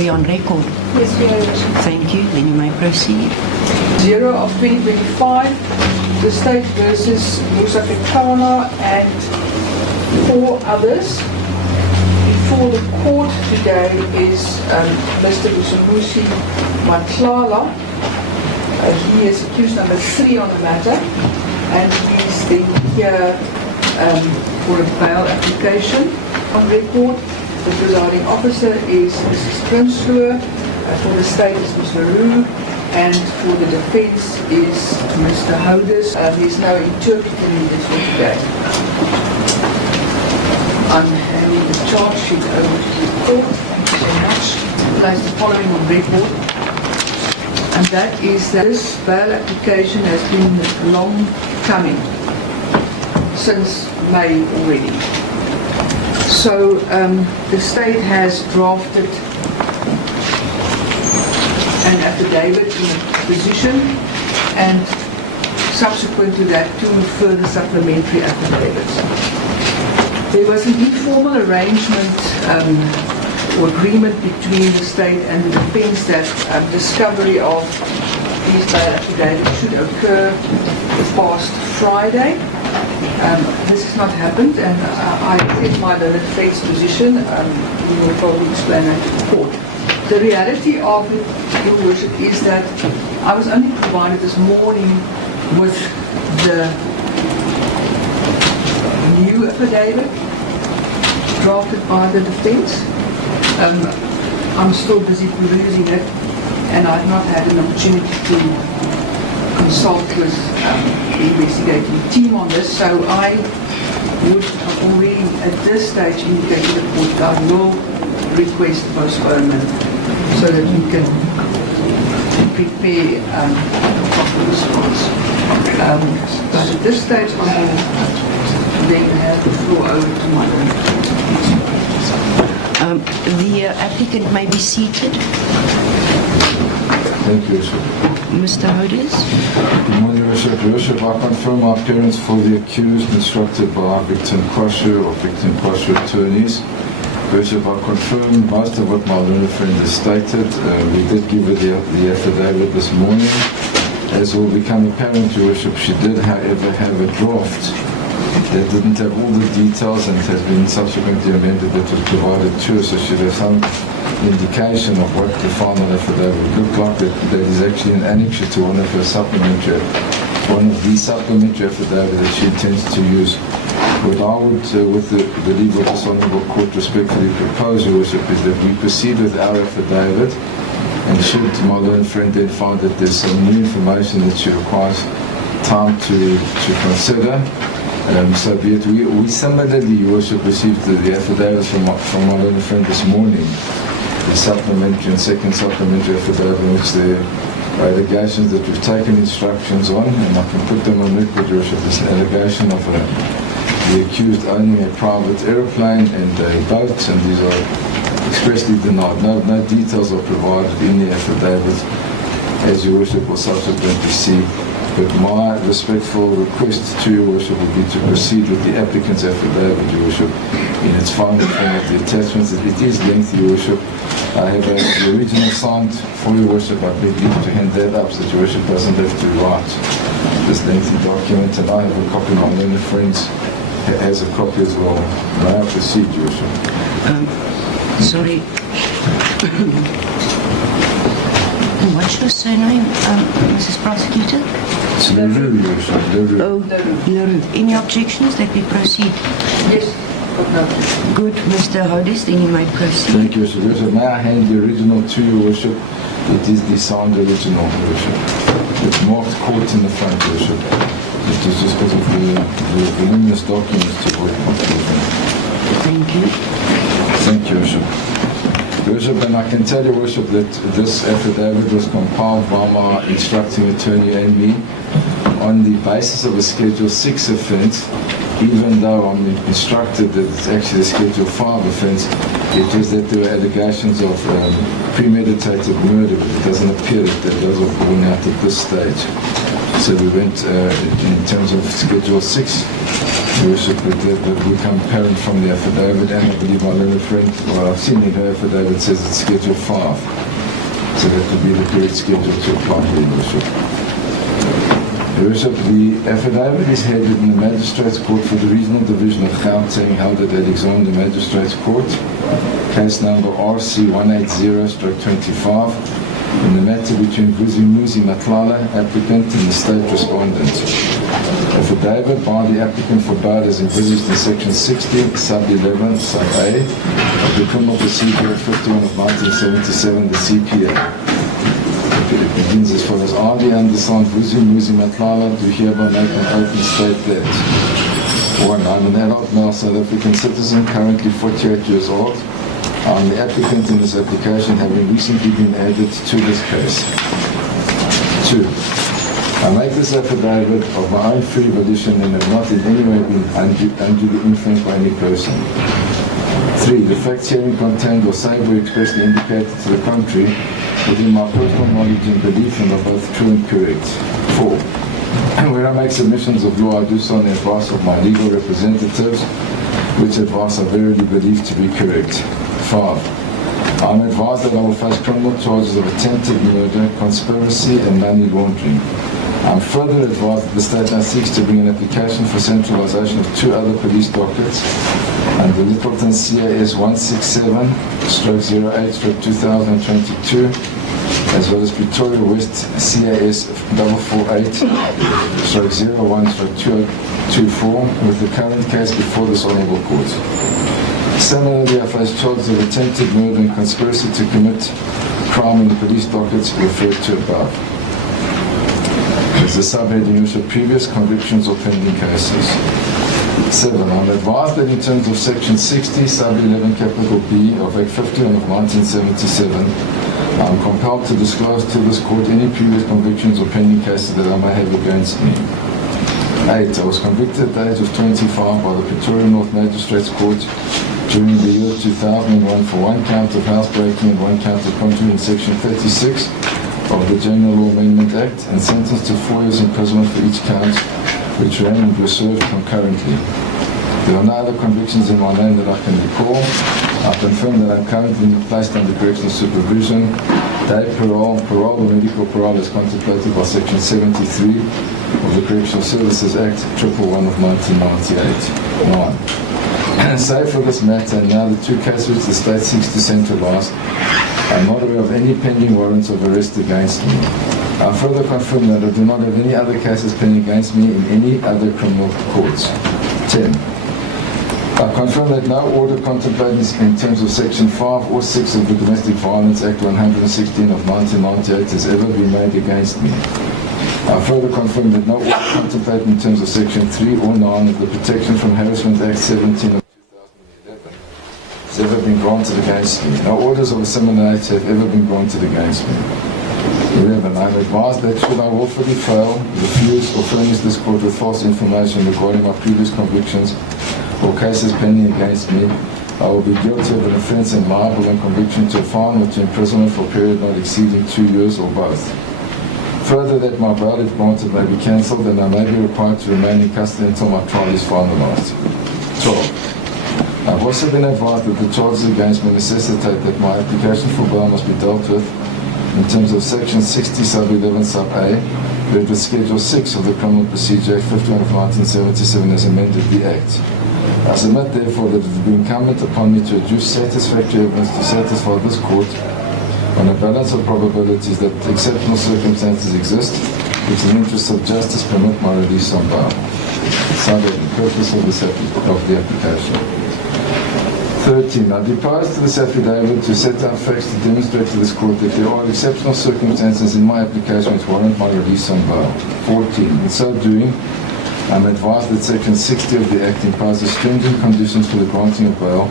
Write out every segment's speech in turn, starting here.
we on record? Yes, we are. Thank you. Then you may proceed. 0 of 2025, the state versus Vusimuzi and 4 others. Before the court today is Mr. Vusimuzi Matlala. He is accused number 3 on the matter, and he's then here for a bail application. On record, the presiding officer is Mrs. Prinsloo, for the state is Mr. Roo, and for the defense is Mr. Houders. He's now interpreting this today. I'm handing the charge sheet over to the court. Thank you so much. Place the following on record. And that is that this bail application has been long coming, since May already. So the state has drafted an affidavit in a position, and subsequent to that, 2 further supplementary affidavits. There was an informal arrangement or agreement between the state and the defense that discovery of these bail affidavits should occur the past Friday. This has not happened, and I take my defense position. We will probably explain that to the court. The reality of it, Your Worship, is that I was only provided this morning with the new affidavit drafted by the defense. I'm still busy perusing it, and I've not had an opportunity to consult with the investigating team on this, so I would already at this stage indicate to the court that I will request postponement so that we can prepare a proper response. But at this stage I will then have the floor over to my own. The applicant may be seated. Thank you, Worship. Mr. Houders. Good morning, Worship. Worship, I confirm my appearance for the accused instructed by Victim Kwashu or Victim Kwashu attorneys. Worship, I confirm most of what my learned friend has stated. We did give her the affidavit this morning. As will become apparent, Your Worship, she did, however, have a draft that didn't have all the details and has been subsequently amended that was provided to us, so she has some indication of what the final affidavit would look like. That is actually an annexure to one of the supplementary affidavits that she intends to use. What I would, with the legal of this Honourable Court, respectfully propose, Your Worship, is that we proceed with our affidavit, and should my learned friend then find that there's some new information that she requires time to consider, so be it. We similarly, Your Worship, received the affidavits from my learned friend this morning, the supplementary and second supplementary affidavit, in which there are allegations that we've taken instructions on, and I can put them on record, Your Worship. There's an allegation of the accused owning a private aeroplane and a boat, and these are expressly denied. No details are provided in the affidavit, as Your Worship will subsequently see. But my respectful request to Your Worship would be to proceed with the applicant's affidavit, Your Worship, in its final form of the attachments. It is lengthy, Your Worship. I have the original signed for Your Worship. I beg you to hand that up so that Your Worship doesn't have to write this lengthy document. And I have a copy, my learned friends has a copy as well. May I proceed, Your Worship? Sorry. What's your surname, Mrs. Prosecutor? It's LaRue, Your Worship. LaRue. Oh, LaRue. Any objections that we proceed? Yes. Good, Mr. Houders, then you may proceed. Thank you, Your Worship. May I hand the original to Your Worship? It is the signed original, Your Worship. It's marked court in the front, Your Worship. It is just because of the voluminous documents to avoid confusion. Thank you. Thank you, Your Worship. Your Worship, and I can tell Your Worship that this affidavit was compiled by my instructing attorney and me on the basis of a Schedule 6 offence, even though I'm instructed that it's actually a Schedule 5 offence. It was that there were allegations of premeditated murder, but it doesn't appear that those are borne out at this stage. So we went, in terms of Schedule 6, Your Worship, that will become apparent from the affidavit, and I believe my learned friend, well, I've seen in her affidavit, says it's Schedule 5. So that would be the correct schedule to apply for, Your Worship. Your Worship, the affidavit is headed in the Magistrates Court for the Regional Division of Gauteng, held at Alexandra Magistrate Court, case number RC 180/25, in the matter between Vusimuzi, Matlala, applicant, and the state respondent. Affidavit by the applicant for bail is envisaged in section 60, sub 11, sub A of the Criminal Procedure Act 51 of 1977, the CPA. It begins as follows. I, the undersigned Vusimuzi Matlala, do hereby make an oath and state that 1. I'm an adult male South African citizen, currently 48 years old. I'm the applicant in this application, having recently been added to this case. 2. I make this affidavit of my own free volition and have not in any way been unduly influenced by any person. 3. The facts herein contained or say or expressly indicated to the contrary within my personal knowledge and belief and are both true and correct. 4. Where I make submissions of law, I do so on the advice of my legal representatives, which advice I verily believe to be correct. 5. I am advised that I will face criminal charges of attempted murder, conspiracy, and money laundering. I am further advised that the state now seeks to bring an application for centralization of 2 other police dockets under Littleton CAS 167/08/2022, as well as Pretoria West CAS 448/01/2024, with the current case before this Honourable Court. Similarly, I face charges of attempted murder and conspiracy to commit crime in the police dockets referred to above. As the subheading of previous convictions or pending cases. 7. I'm advised that in terms of section 60, sub 11, capital B of Act 51 of 1977, I'm compelled to disclose to this court any previous convictions or pending cases that I may have against me. 8. I was convicted at the age of 25 by the Pretoria North Magistrates Court during the year 2001 for 1 count of housebreaking and 1 count of contravening section 36 of the General Law Amendment Act, and sentenced to 4 years imprisonment for each count, which ran and were served concurrently. There are no other convictions in my name that I can recall. I confirm that I'm currently placed under correctional supervision. Day parole or medical parole is contemplated by section 73 of the Correctional Services Act 111 of 1998. 9. Save for this matter, and now the 2 cases which the state seeks to centralize, I'm not aware of any pending warrants of arrest against me. I further confirm that I do not have any other cases pending against me in any other criminal courts. 10. I confirm that no order contemplated in terms of section 5 or 6 of the Domestic Violence Act 116 of 1998 has ever been made against me. I further confirm that no order contemplated in terms of section 3 or 9 of the Protection from Harassment Act 17 of 2011 has ever been granted against me. No orders of a similar nature have ever been granted against me. 11. I am advised that should I willfully fail, refuse, or furnish this court with false information regarding my previous convictions or cases pending against me, I will be guilty of an offence and liable on conviction to a fine or to imprisonment for a period not exceeding 2 years or both. Further, that my bail, if granted, may be cancelled and I may be required to remain in custody until my trial is finalised. 12. I've also been advised that the charges against me necessitate that my application for bail must be dealt with in terms of section 60 sub 11 sub A, read with schedule 6 of the Criminal Procedure Act 51 of 1977 as amended the Act. I submit therefore that it will be incumbent upon me to adduce satisfactory evidence to satisfy this court on a balance of probabilities that exceptional circumstances exist which in the interest of justice permit my release on bail. Subject the purpose of the application. 13. I depose to this affidavit to set out facts to demonstrate to this court that there are exceptional circumstances in my application which warrant my release on bail. 14. In so doing, I am advised that section 60 of the Act imposes stringent conditions for the granting of bail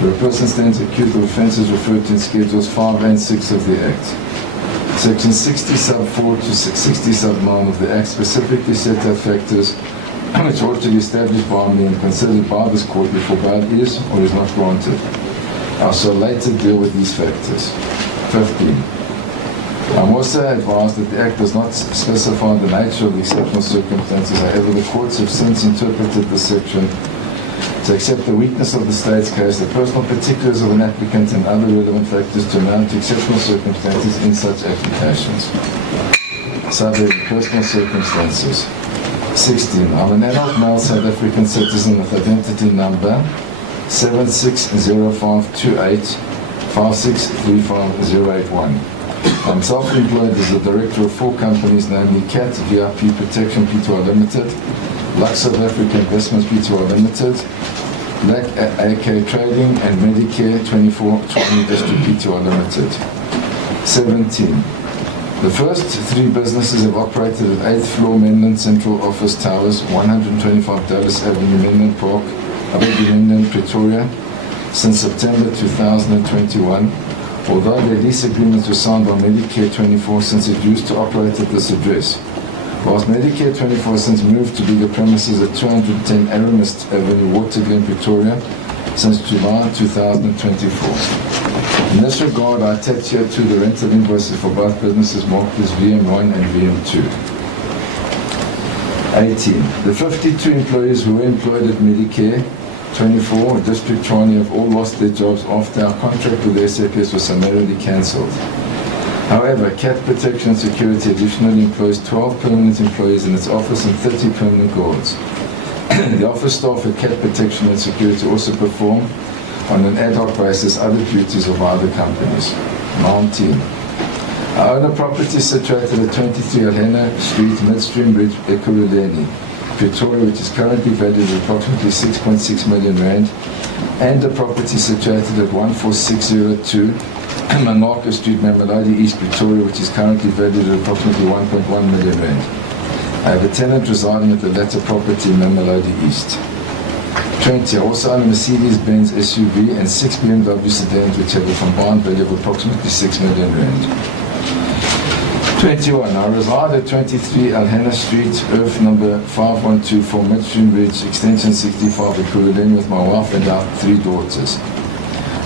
where a person stands accused of offences referred to in schedules 5 and 6 of the Act. Section 60 sub 4 to 60 sub 9 of the Act specifically set out factors which ought to be established by me and considered by this court before bail is or is not granted. I shall later deal with these factors. 15. I'm also also advised that the Act does not specify the nature of the exceptional circumstances. However, the courts have since interpreted this section to accept the weakness of the state's case, the personal particulars of an applicant and other relevant factors to amount to exceptional circumstances in such applications. Subject personal circumstances. 16. I'm an adult male South African citizen with identity number 76052856358081. I'm self-employed as the director of 4 companies, namely CAT, VIP Protection Pty Limited, Lux South Africa Investments Pty Limited, Black AK Trading, and Medicare 2420 District Pty Limited. 17. The first 3 businesses have operated at 8th floor Menlyn Central Office Towers, 125 Dallas Avenue, Menlyn Park, Menlyn, Pretoria, since September 2021. Although their lease agreements were signed by Medicare 24 since it used to operate at this address. Whilst Medicare 24 since moved to bigger premises at 210 Aramist Avenue, Waterglen, Pretoria, since July 2024. In this regard, I attach here to the rental invoices for both businesses marked as VM1 and VM2. 18. The 52 employees who were employed at Medicare 24 District Tshwane have all lost their jobs after our contract with the SAPS was summarily cancelled. However, CAT Protection and Security additionally employs 12 permanent employees in its office and 30 permanent guards. The office staff at CAT Protection and Security also perform on an ad hoc basis other duties of other companies. 19. I own a property situated at 23 Alhena Street, Midstream Bridge, Ekurhuleni, Pretoria, which is currently valued at approximately 6.6 million rand, and a property situated at 14602 Manaka Street, Mamelodi East, Pretoria, which is currently valued at approximately 1.1 million rand. I have a tenant residing at the latter property in Mamelodi East. 20. I also own a Mercedes-Benz SUV and 6 BMW sedans, which have a combined value of approximately 6 million rand. 21. I reside at 23 Alhena Street, Earth number 5124, Midstream Bridge, extension 65, Ekurhuleni, with my wife and our 3 daughters.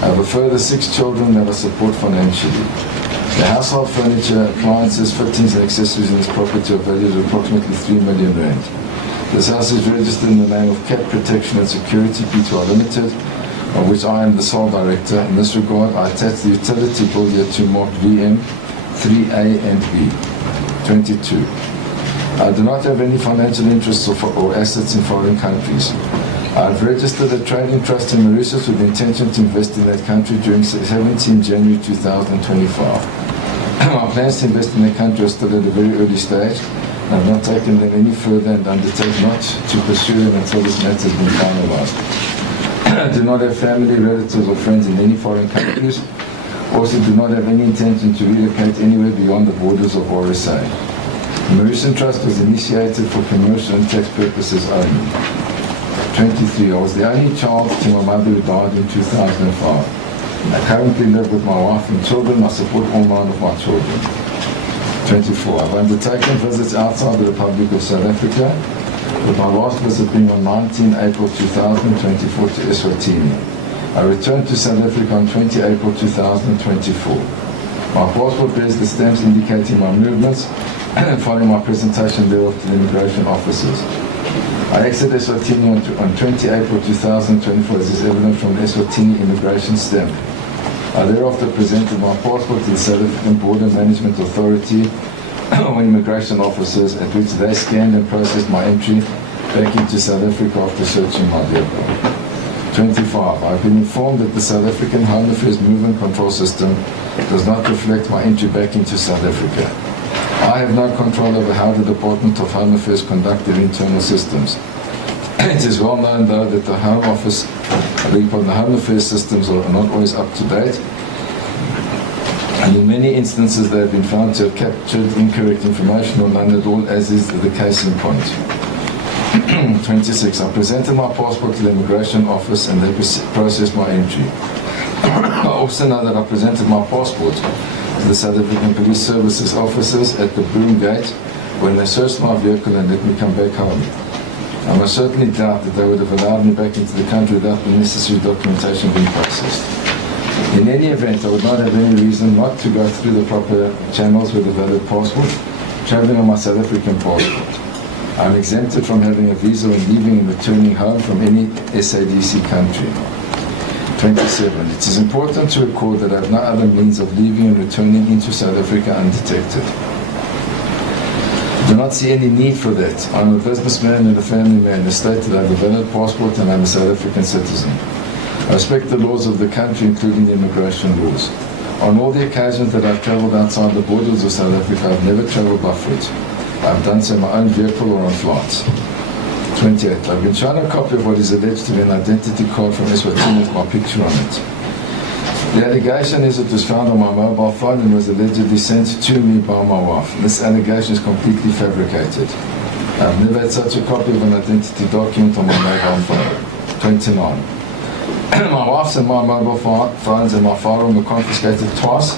I have a further 6 children that I support financially. The household furniture, appliances, fittings and accessories in this property are valued at approximately 3 million rand. This house is registered in the name of CAT Protection and Security Pty Limited, of which I am the sole director. In this regard, I attach the utility bill here to mark VM 3A and B. 22. I do not have any financial interests or assets in foreign countries. I have registered a trading trust in Mauritius with the intention to invest in that country during 17 January 2025. My plans to invest in the country are still at a very early stage. I have not taken them any further and undertake not to pursue them until this matter has been finalized. I do not have family, relatives or friends in any foreign countries. Also do not have any intention to relocate anywhere beyond the borders of RSA. The Mauritian Trust was initiated for commercial and tax purposes only. 23. I was the only child to my mother who died in 2005. I currently live with my wife and children. I support all 9 of my children. 24. I've undertaken visits outside the Republic of South Africa, with my last visit being on 19 April 2024 to Eswatini. I returned to South Africa on 20 April 2024. My passport bears the stamps indicating my movements following my presentation thereof to the immigration officers. I exited Eswatini on 20 April 2024 as is evident from the Eswatini immigration stamp. I thereafter presented my passport to the South African Border Management Authority or immigration officers, at which they scanned and processed my entry back into South Africa after searching my vehicle. 25. I've been informed that the South African Home Affairs Movement Control System does not reflect my entry back into South Africa. I have no control over how the Department of Home Affairs conduct their internal systems. It is well known, though, that the Home Office, the Home Affairs systems are not always up to date, and in many instances they have been found to have captured incorrect information or none at all, as is the case in point. 26. I presented my passport to the immigration office and they processed my entry. I also know that I presented my passport to the South African Police Services officers at the Broom Gate when they searched my vehicle and let me come back home. I most certainly doubt that they would have allowed me back into the country without the necessary documentation being processed. In any event, I would not have any reason not to go through the proper channels with a valid passport, traveling on my South African passport. I'm exempted from having a visa when leaving and returning home from any SADC country. 27. It is important to record that I have no other means of leaving and returning into South Africa undetected. I do not see any need for that. I'm a businessman and a family man. The state that I have a valid passport and I'm a South African citizen. I respect the laws of the country, including the immigration laws. On all the occasions that I've travelled outside the borders of South Africa, I've never travelled by foot. I've done so in my own vehicle or on flights. 28. I've been shown a copy of what is alleged to be an identity card from Eswatini with my picture on it. The allegation is it was found on my mobile phone and was allegedly sent to me by my wife. This allegation is completely fabricated. I've never had such a copy of an identity document on my mobile phone. 29. My wife's and my mobile phones and my firearm were confiscated twice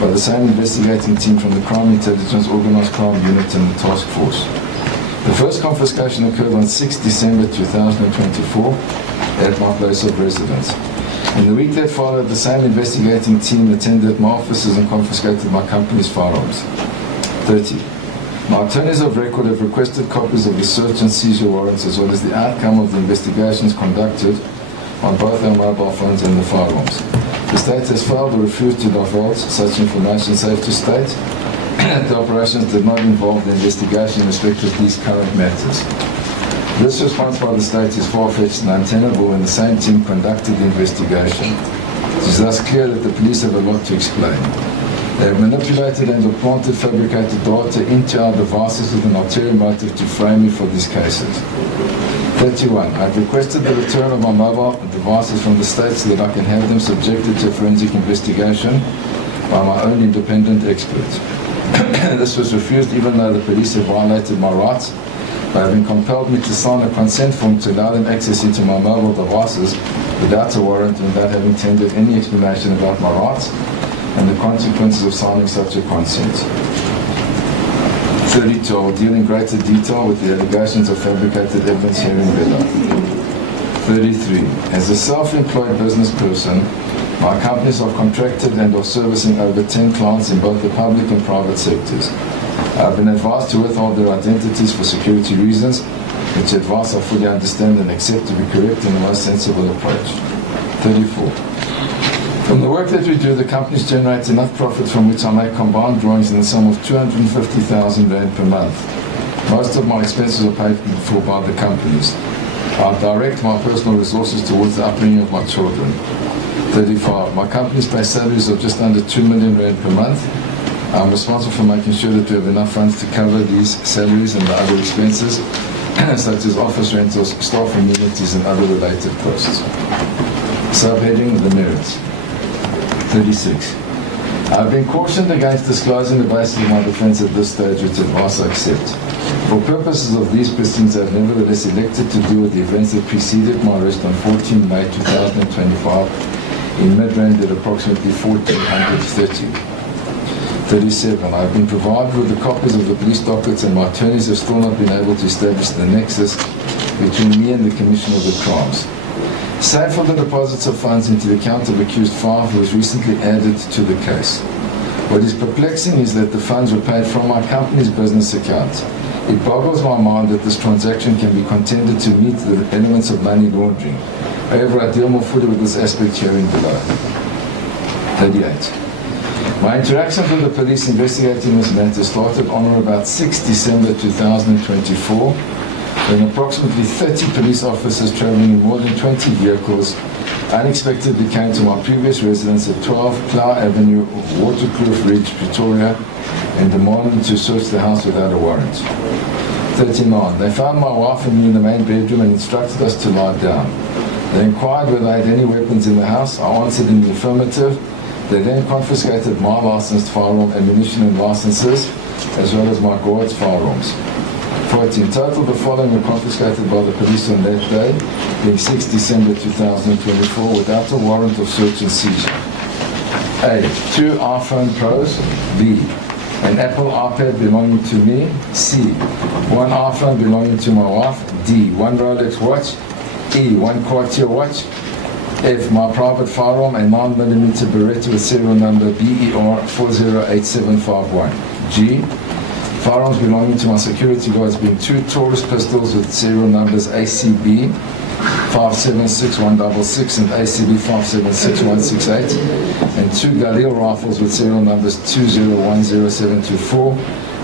by the same investigating team from the Crime Intelligence Organised Crime Unit and the Task Force. The first confiscation occurred on 6 December 2024 at my place of residence. In the week that followed, the same investigating team attended my offices and confiscated my company's firearms. 30. My attorneys of record have requested copies of the search and seizure warrants as well as the outcome of the investigations conducted on both our mobile phones and the firearms. The state has failed or refused to divulge such information, safe to state that the operations did not involve the investigation in respect of these current matters. This response by the state is far-fetched and untenable when the same team conducted the investigation. It is thus clear that the police have a lot to explain. They have manipulated and implanted fabricated data into our devices with an ulterior motive to frame me for these cases. 31. I've requested the return of my mobile devices from the state so that I can have them subjected to a forensic investigation by my own independent expert. This was refused even though the police have violated my rights by having compelled me to sign a consent form to allow them access into my mobile devices without a warrant and without having tendered any explanation about my rights and the consequences of signing such a consent. 32. I will deal in greater detail with the allegations of fabricated evidence herein below. 33. As a self-employed business person, my companies are contracted and are servicing over 10 clients in both the public and private sectors. I have been advised to withhold their identities for security reasons, which advice I fully understand and accept to be correct and the most sensible approach. 34. From the work that we do, the companies generate enough profit from which I make combined drawings in the sum of 250,000 Rand per month. Most of my expenses are paid for by the companies. I direct my personal resources towards the upbringing of my children. 35. My companies pay salaries of just under 2 million Rand per month. I'm responsible for making sure that we have enough funds to cover these salaries and the other expenses, such as office rentals, staff amenities, and other related costs. Subheading: the merits. 36. I've been cautioned against disclosing the basis of my defense at this stage, which advice I accept. For purposes of these proceedings, I have nevertheless elected to deal with the events that preceded my arrest on 14 May 2025 in Midrand at approximately 1430. 37. I have been provided with the copies of the police dockets and my attorneys have still not been able to establish the nexus between me and the commission of the crimes. Save for the deposits of funds into the account of accused 5 who was recently added to the case. What is perplexing is that the funds were paid from my company's business account. It boggles my mind that this transaction can be contended to meet the elements of money laundering. However, I deal more fully with this aspect herein below. 38. My interactions with the police investigating this matter started on or about 6 December 2024 when approximately 30 police officers traveling in more than 20 vehicles unexpectedly came to my previous residence at 12 Plough Avenue, Waterkloof Ridge, Pretoria, and demanded to search the house without a warrant. 39. They found my wife and me in the main bedroom and instructed us to lie down. They inquired whether I had any weapons in the house. I answered in the affirmative. They then confiscated my licensed firearm, ammunition and licenses, as well as my guard's firearms. 40. In total, the following were confiscated by the police on that day, being 6 December 2024, without a warrant of search and seizure. A. 2 iPhone Pros. B. An Apple iPad belonging to me. C. 1 iPhone belonging to my wife. D. 1 Rolex watch. E. 1 Cartier watch. F. My private firearm, a 9mm Beretta with serial number BER 408751. G. Firearms belonging to my security guards being 2 Taurus pistols with serial numbers ACB 576-166 and ACB 576-168, and 2 Galil rifles with serial numbers 2010724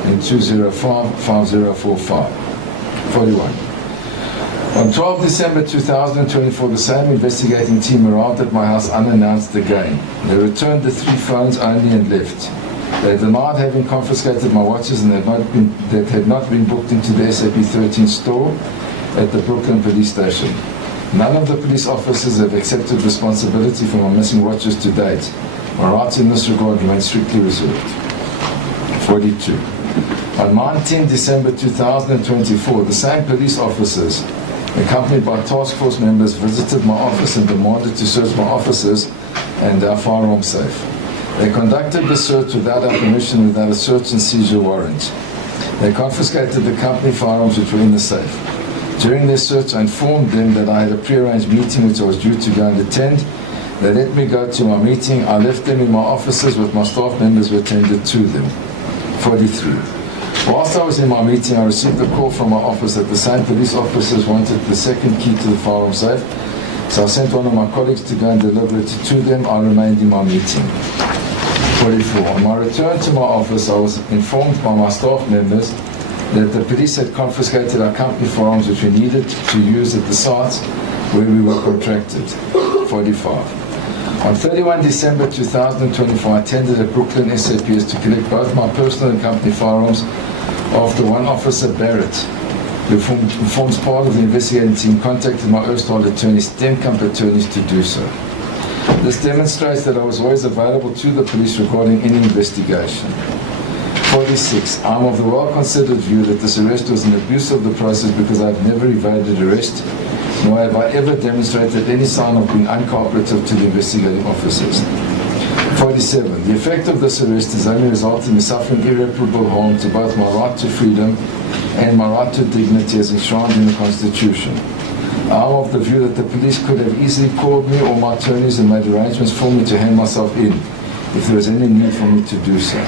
and 2055045. 41. On 12 December 2024, the same investigating team arrived at my house unannounced again. They returned the 3 phones only and left. They denied having confiscated my watches and that had not been booked into the SAP-13 store at the Brooklyn police station. None of the police officers have accepted responsibility for my missing watches to date. My rights in this regard remain strictly reserved. 42. On 19 December 2024, the same police officers, accompanied by task force members, visited my office and demanded to search my offices and our firearm safe. They conducted the search without our permission, without a search and seizure warrant. They confiscated the company firearms which were in the safe. During their search, I informed them that I had a prearranged meeting which I was due to go and attend. They let me go to my meeting. I left them in my offices with my staff members who attended to them. 43. Whilst I was in my meeting, I received a call from my office that the same police officers wanted the second key to the firearm safe. So I sent one of my colleagues to go and deliver it to them. I remained in my meeting. 44. On my return to my office, I was informed by my staff members that the police had confiscated our company firearms which we needed to use at the sites where we were contracted. 45. On 31 December 2024, I attended at Brooklyn SAPS to collect both my personal and company firearms after one officer, Barrett, who forms part of the investigating team, contacted my erstwhile attorneys, Tenkamp attorneys, to do so. This demonstrates that I was always available to the police regarding any investigation. 46. I'm of the well-considered view that this arrest was an abuse of the process because I have never evaded arrest, nor have I ever demonstrated any sign of being uncooperative to the investigating officers. 47. The effect of this arrest is only resulting in suffering irreparable harm to both my right to freedom and my right to dignity as enshrined in the Constitution. I'm of the view that the police could have easily called me or my attorneys and made arrangements for me to hand myself in if there was any need for me to do so.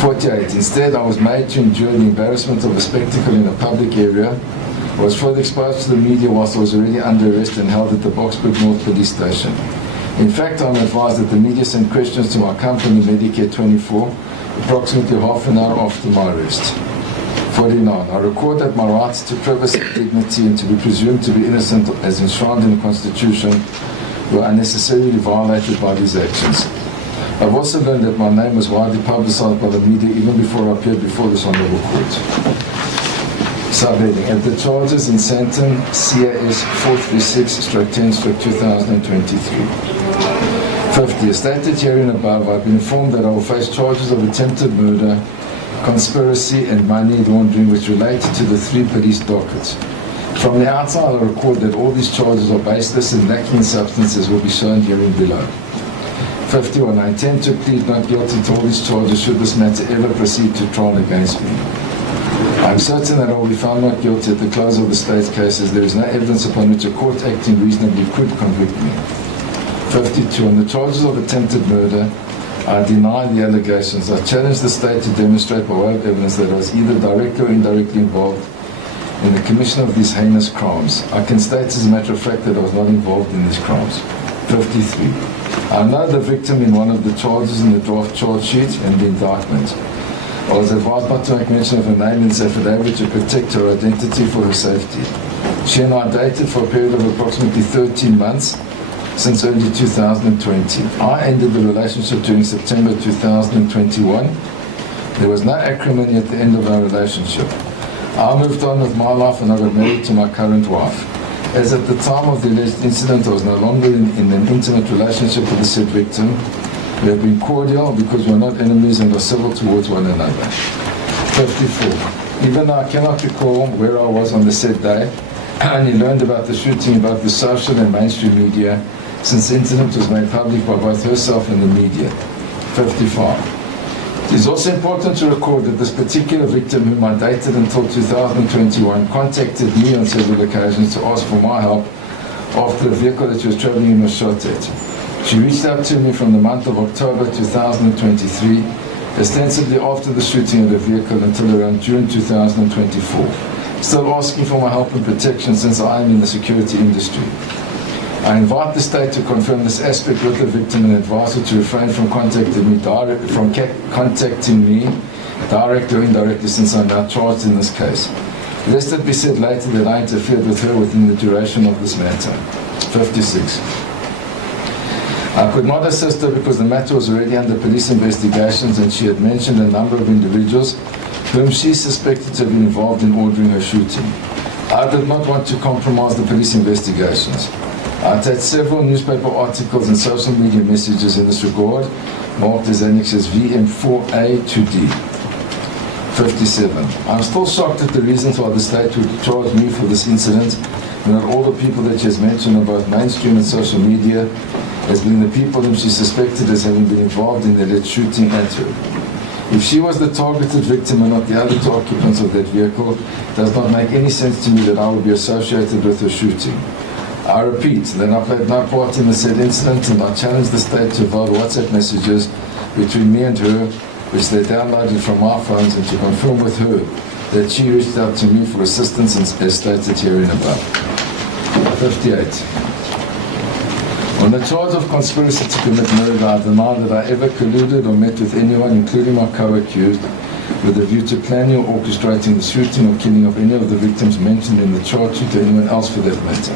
48. Instead, I was made to endure the embarrassment of a spectacle in a public area. I was further exposed to the media whilst I was already under arrest and held at the Boksburg North Police Station. In fact, I'm advised that the media sent questions to my company, Medicare 24, approximately half an hour after my arrest. 49. I record that my rights to privacy, dignity, and to be presumed to be innocent as enshrined in the Constitution were unnecessarily violated by these actions. I've also learned that my name was widely publicized by the media even before I appeared before this honorable court. Subheading. At the charges in Santon, CAS 436/10/2023. 50. As stated herein above, I've been informed that I will face charges of attempted murder, conspiracy and money laundering which relate to the 3 police dockets. From the outside, I record that all these charges are baseless and lacking in substance as will be shown herein below. 51. I intend to plead not guilty to all these charges should this matter ever proceed to trial against me. I am certain that I will be found not guilty at the close of the state's case as there is no evidence upon which a court acting reasonably could convict me. 52. On the charges of attempted murder, I deny the allegations. I challenge the state to demonstrate by way of evidence that I was either directly or indirectly involved in the commission of these heinous crimes. I can state as a matter of fact that I was not involved in these crimes. 53. I know the victim in one of the charges in the draft charge sheet and the indictment. I was advised not to make mention of her name in this affidavit to protect her identity for her safety. She and I dated for a period of approximately 13 months since early 2020. I ended the relationship during September 2021. There was no acrimony at the end of our relationship. I moved on with my life and I got married to my current wife. As at the time of the alleged incident, I was no longer in an intimate relationship with the said victim. We have been cordial because we are not enemies and are civil towards one another. 54. Even though I cannot recall where I was on the said day, I only learned about the shooting in both the social and mainstream media since the incident was made public by both herself and the media. 55. It is also important to record that this particular victim, whom I dated until 2021, contacted me on several occasions to ask for my help after the vehicle that she was traveling in was shot at. She reached out to me from the month of October 2023, ostensibly after the shooting of the vehicle, until around June 2024, still asking for my help and protection since I am in the security industry. I invite the state to confirm this aspect with the victim and advise her to refrain from contacting me directly or indirectly, since I'm now charged in this case. Lest it be said later that I interfered with her within the duration of this matter. 56. I could not assist her because the matter was already under police investigations, and she had mentioned a number of individuals whom she suspected to have been involved in ordering her shooting. I did not want to compromise the police investigations. I attached several newspaper articles and social media messages in this regard, marked as annexes VM4A to D. 57. I'm still shocked at the reasons why the state would charge me for this incident, and that all the people that she has mentioned on both mainstream and social media as being the people whom she suspected as having been involved in the alleged shooting at her. If she was the targeted victim and not the other two occupants of that vehicle, it does not make any sense to me that I would be associated with her shooting. I repeat that I played no part in the said incident, and I challenge the state to avoid WhatsApp messages between me and her, which they downloaded from my phones, and to confirm with her that she reached out to me for assistance as stated herein above. 58. On the charge of conspiracy to commit murder, I deny that I ever colluded or met with anyone, including my co-accused, with a view to planning or orchestrating the shooting or killing of any of the victims mentioned in the charge sheet or anyone else for that matter.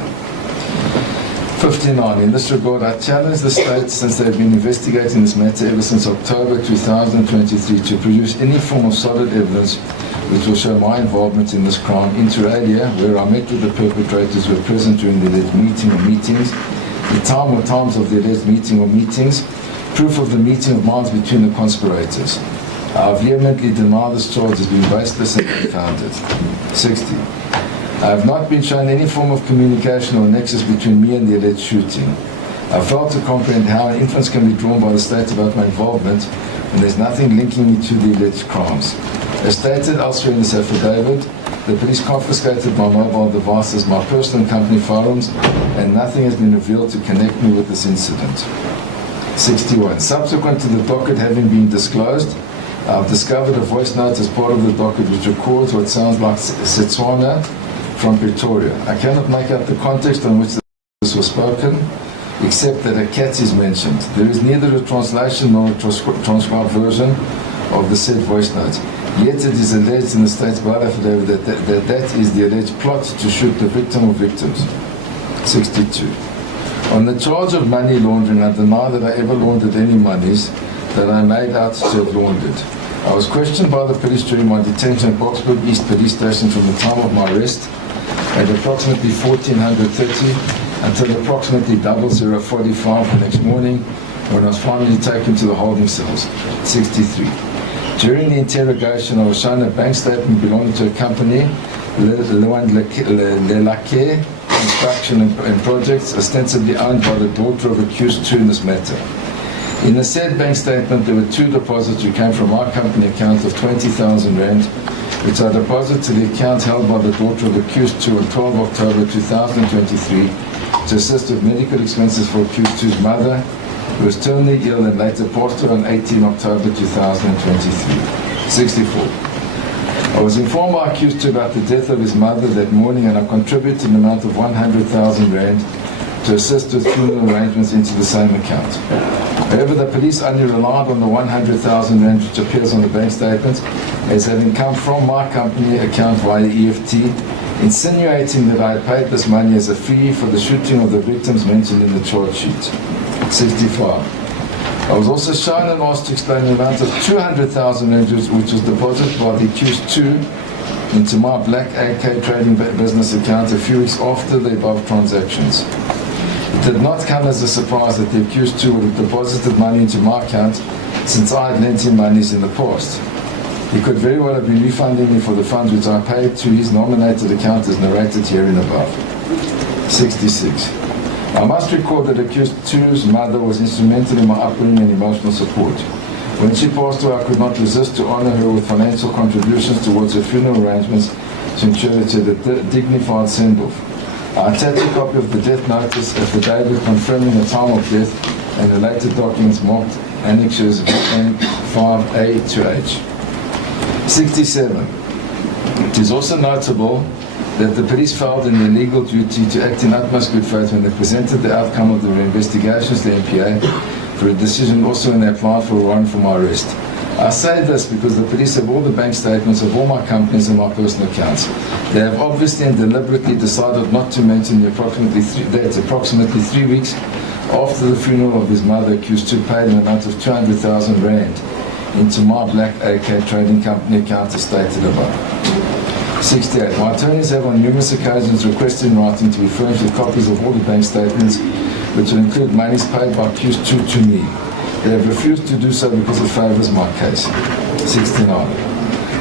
59. In this regard, I challenge the state, since they have been investigating this matter ever since October 2023, to produce any form of solid evidence which will show my involvement in this crime, inter alia, where I met with the perpetrators who were present during the alleged meeting or meetings, the time or times of the alleged meeting or meetings, proof of the meeting of minds between the conspirators. I vehemently deny this charge as being baseless and unfounded. 60. I have not been shown any form of communication or nexus between me and the alleged shooting. I failed to comprehend how an inference can be drawn by the state about my involvement when there's nothing linking me to the alleged crimes. As stated elsewhere in this affidavit, the police confiscated my mobile devices, my personal and company firearms, and nothing has been revealed to connect me with this incident. 61. Subsequent to the docket having been disclosed, I've discovered a voice note as part of the docket which records what sounds like Setswana from Pretoria. I cannot make out the context on which this was spoken, except that a cat is mentioned. There is neither a translation nor a transcribed version of the said voice note. Yet it is alleged in the state's blood affidavit that is the alleged plot to shoot the victim or victims. 62. On the charge of money laundering, I deny that I ever laundered any monies that I made out to have laundered. I was questioned by the police during my detention at Boksburg East Police Station from the time of my arrest at approximately 14:30 until approximately 00:45 the next morning, when I was finally taken to the holding cells. 63. During the interrogation, I was shown a bank statement belonging to a company, Lelake Construction and Projects, ostensibly owned by the daughter of accused 2 in this matter. In the said bank statement, there were 2 deposits which came from our company account of 20,000 rand, which I deposited to the account held by the daughter of accused 2 on 12 October 2023 to assist with medical expenses for accused 2's mother, who was terminally ill and later passed away on 18 October 2023. 64. I was informed by accused 2 about the death of his mother that morning, and I contributed an amount of 100,000 rand to assist with funeral arrangements into the same account. However, the police only relied on the 100,000 rand which appears on the bank statement as having come from my company account via EFT, insinuating that I had paid this money as a fee for the shooting of the victims mentioned in the charge sheet. 65. I was also shown and asked to explain the amount of 200,000 rand which was deposited by the accused 2 into my Black AK trading business account a few weeks after the above transactions. It did not come as a surprise that the accused 2 would have deposited money into my account, since I had lent him monies in the past. He could very well have been refunding me for the funds which I paid to his nominated account as narrated herein above. 66. I must record that accused 2's mother was instrumental in my upbringing and emotional support. When she passed away, I could not resist to honor her with financial contributions towards her funeral arrangements to ensure that she had a dignified send-off. I attach a copy of the death notice affidavit confirming the time of death and related documents marked annexures N5A to H. 67. It is also notable that the police failed in their legal duty to act in utmost good faith when they presented the outcome of their investigations to the MPA for a decision, also when they applied for a warrant for my arrest. I say this because the police have all the bank statements of all my companies and my personal accounts. They have obviously and deliberately decided not to mention that approximately 3 weeks after the funeral of his mother, accused to pay an amount of 200,000 rand into my Black AK trading company account as stated above. 68. My attorneys have on numerous occasions requested in writing to be furnished with copies of all the bank statements, which will include monies paid by accused to me. They have refused to do so because it favours my case. 69.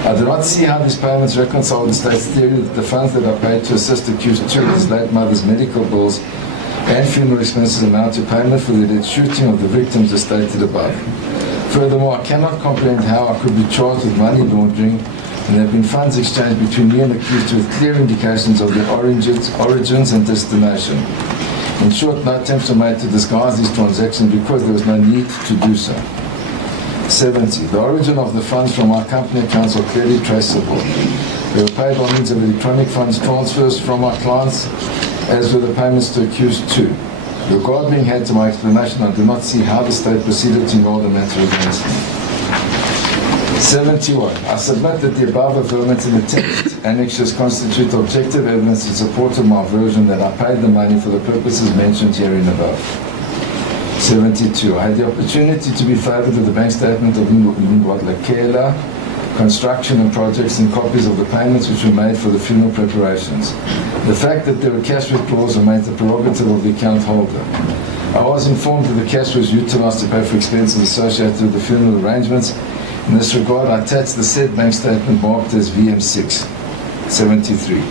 I do not see how these payments reconcile with the state's theory that the funds that are paid to assist accused to his late mother's medical bills and funeral expenses amount to payment for the dead shooting of the victims as stated above. Furthermore, I cannot comprehend how I could be charged with money laundering and there have been funds exchanged between me and the accused with clear indications of their origins and destination. In short, no attempts were made to disguise these transactions because there was no need to do so. 70. The origin of the funds from our company accounts are clearly traceable. They were paid by means of electronic funds transfers from our clients, as were the payments to accused too. Regard being had to my explanation, I do not see how the state proceeded to involve the matter against me. 71. I submit that the above affirmance in the text annexures constitute objective evidence in support of my version that I paid the money for the purposes mentioned herein above. 72. I had the opportunity to be favoured with the bank statement of Matlala, construction and projects and copies of the payments which were made for the funeral preparations. The fact that there were cash withdrawals remained the prerogative of the account holder. I was informed that the cash was utilised to pay for expenses associated with the funeral arrangements. In this regard, I attached the said bank statement marked as VM6. 73.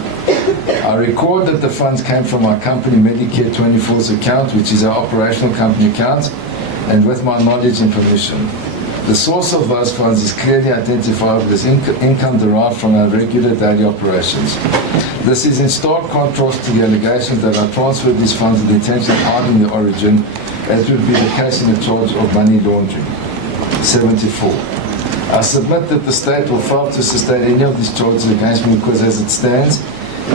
I record that the funds came from our company Medicare 24's account, which is our operational company account, and with my knowledge and permission. The source of those funds is clearly identifiable as income derived from our regular daily operations. This is in stark contrast to the allegations that I transferred these funds with the intention of hiding the origin, as would be the case in the charge of money laundering. 74. I submit that the state will fail to sustain any of these charges against me because, as it stands,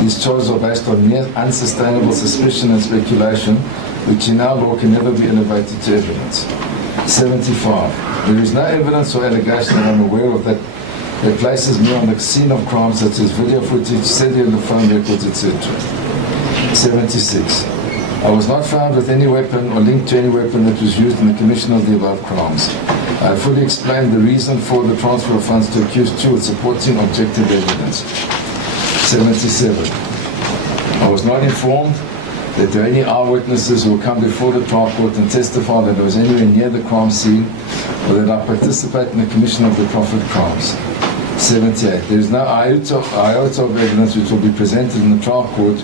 these charges are based on mere unsustainable suspicion and speculation, which in our law can never be elevated to evidence. 75. There is no evidence or allegation that I'm aware of that places me on the scene of crime, such as video footage, cellular phone records, etc. 76. I was not found with any weapon or linked to any weapon that was used in the commission of the above crimes. I have fully explained the reason for the transfer of funds to accused two with supporting objective evidence. 77. I was not informed that there are any eyewitnesses who will come before the trial court and testify that I was anywhere near the crime scene or that I participate in the commission of the proffered crimes. 78. There is no iota of evidence which will be presented in the trial court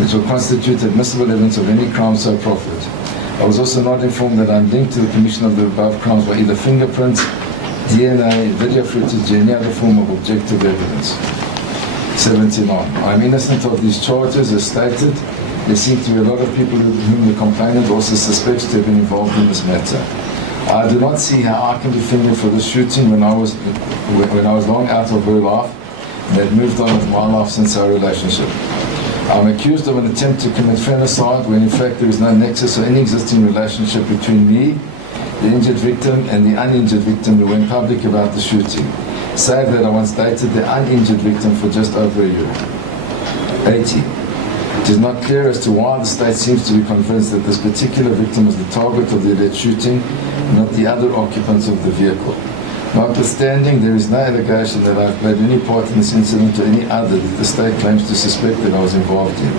which will constitute admissible evidence of any crime so proffered. I was also not informed that I'm linked to the commission of the above crimes by either fingerprints, DNA, video footage, or any other form of objective evidence. 79. I am innocent of these charges as stated. There seem to be a lot of people whom the complainant also suspects to have been involved in this matter. I do not see how I can be fingered for this shooting when I was long out of her life and had moved on with my life since our relationship. I'm accused of an attempt to commit femicide when in fact there is no nexus or any existing relationship between me, the injured victim, and the uninjured victim who went public about the shooting, save that I once dated the uninjured victim for just over a year. 80. It is not clear as to why the state seems to be convinced that this particular victim was the target of the alleged shooting, not the other occupants of the vehicle. Notwithstanding, there is no allegation that I have played any part in this incident or any other that the state claims to suspect that I was involved in.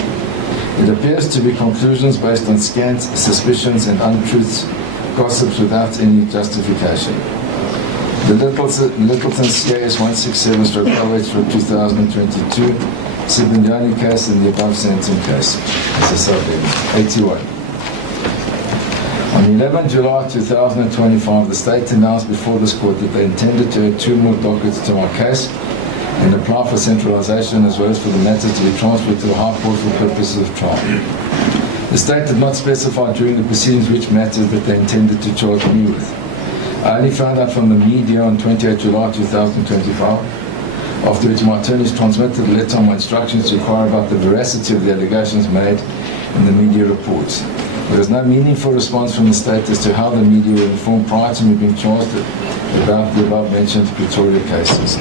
It appears to be conclusions based on scant suspicions and untruths, gossips without any justification. The Littleton CAS 167/OH/2022, Sibinyani case and the above sentencing case as a subject. 81. On 11 July 2025, the state announced before this court that they intended to add 2 more dockets to my case and apply for centralization as well as for the matter to be transferred to the High Court for purposes of trial. The state did not specify during the proceedings which matters that they intended to charge me with. I only found out from the media on 28 July 2025, after which my attorneys transmitted a letter on my instructions to inquire about the veracity of the allegations made in the media reports. There was no meaningful response from the state as to how the media were informed prior to me being charged about the above-mentioned Pretoria cases.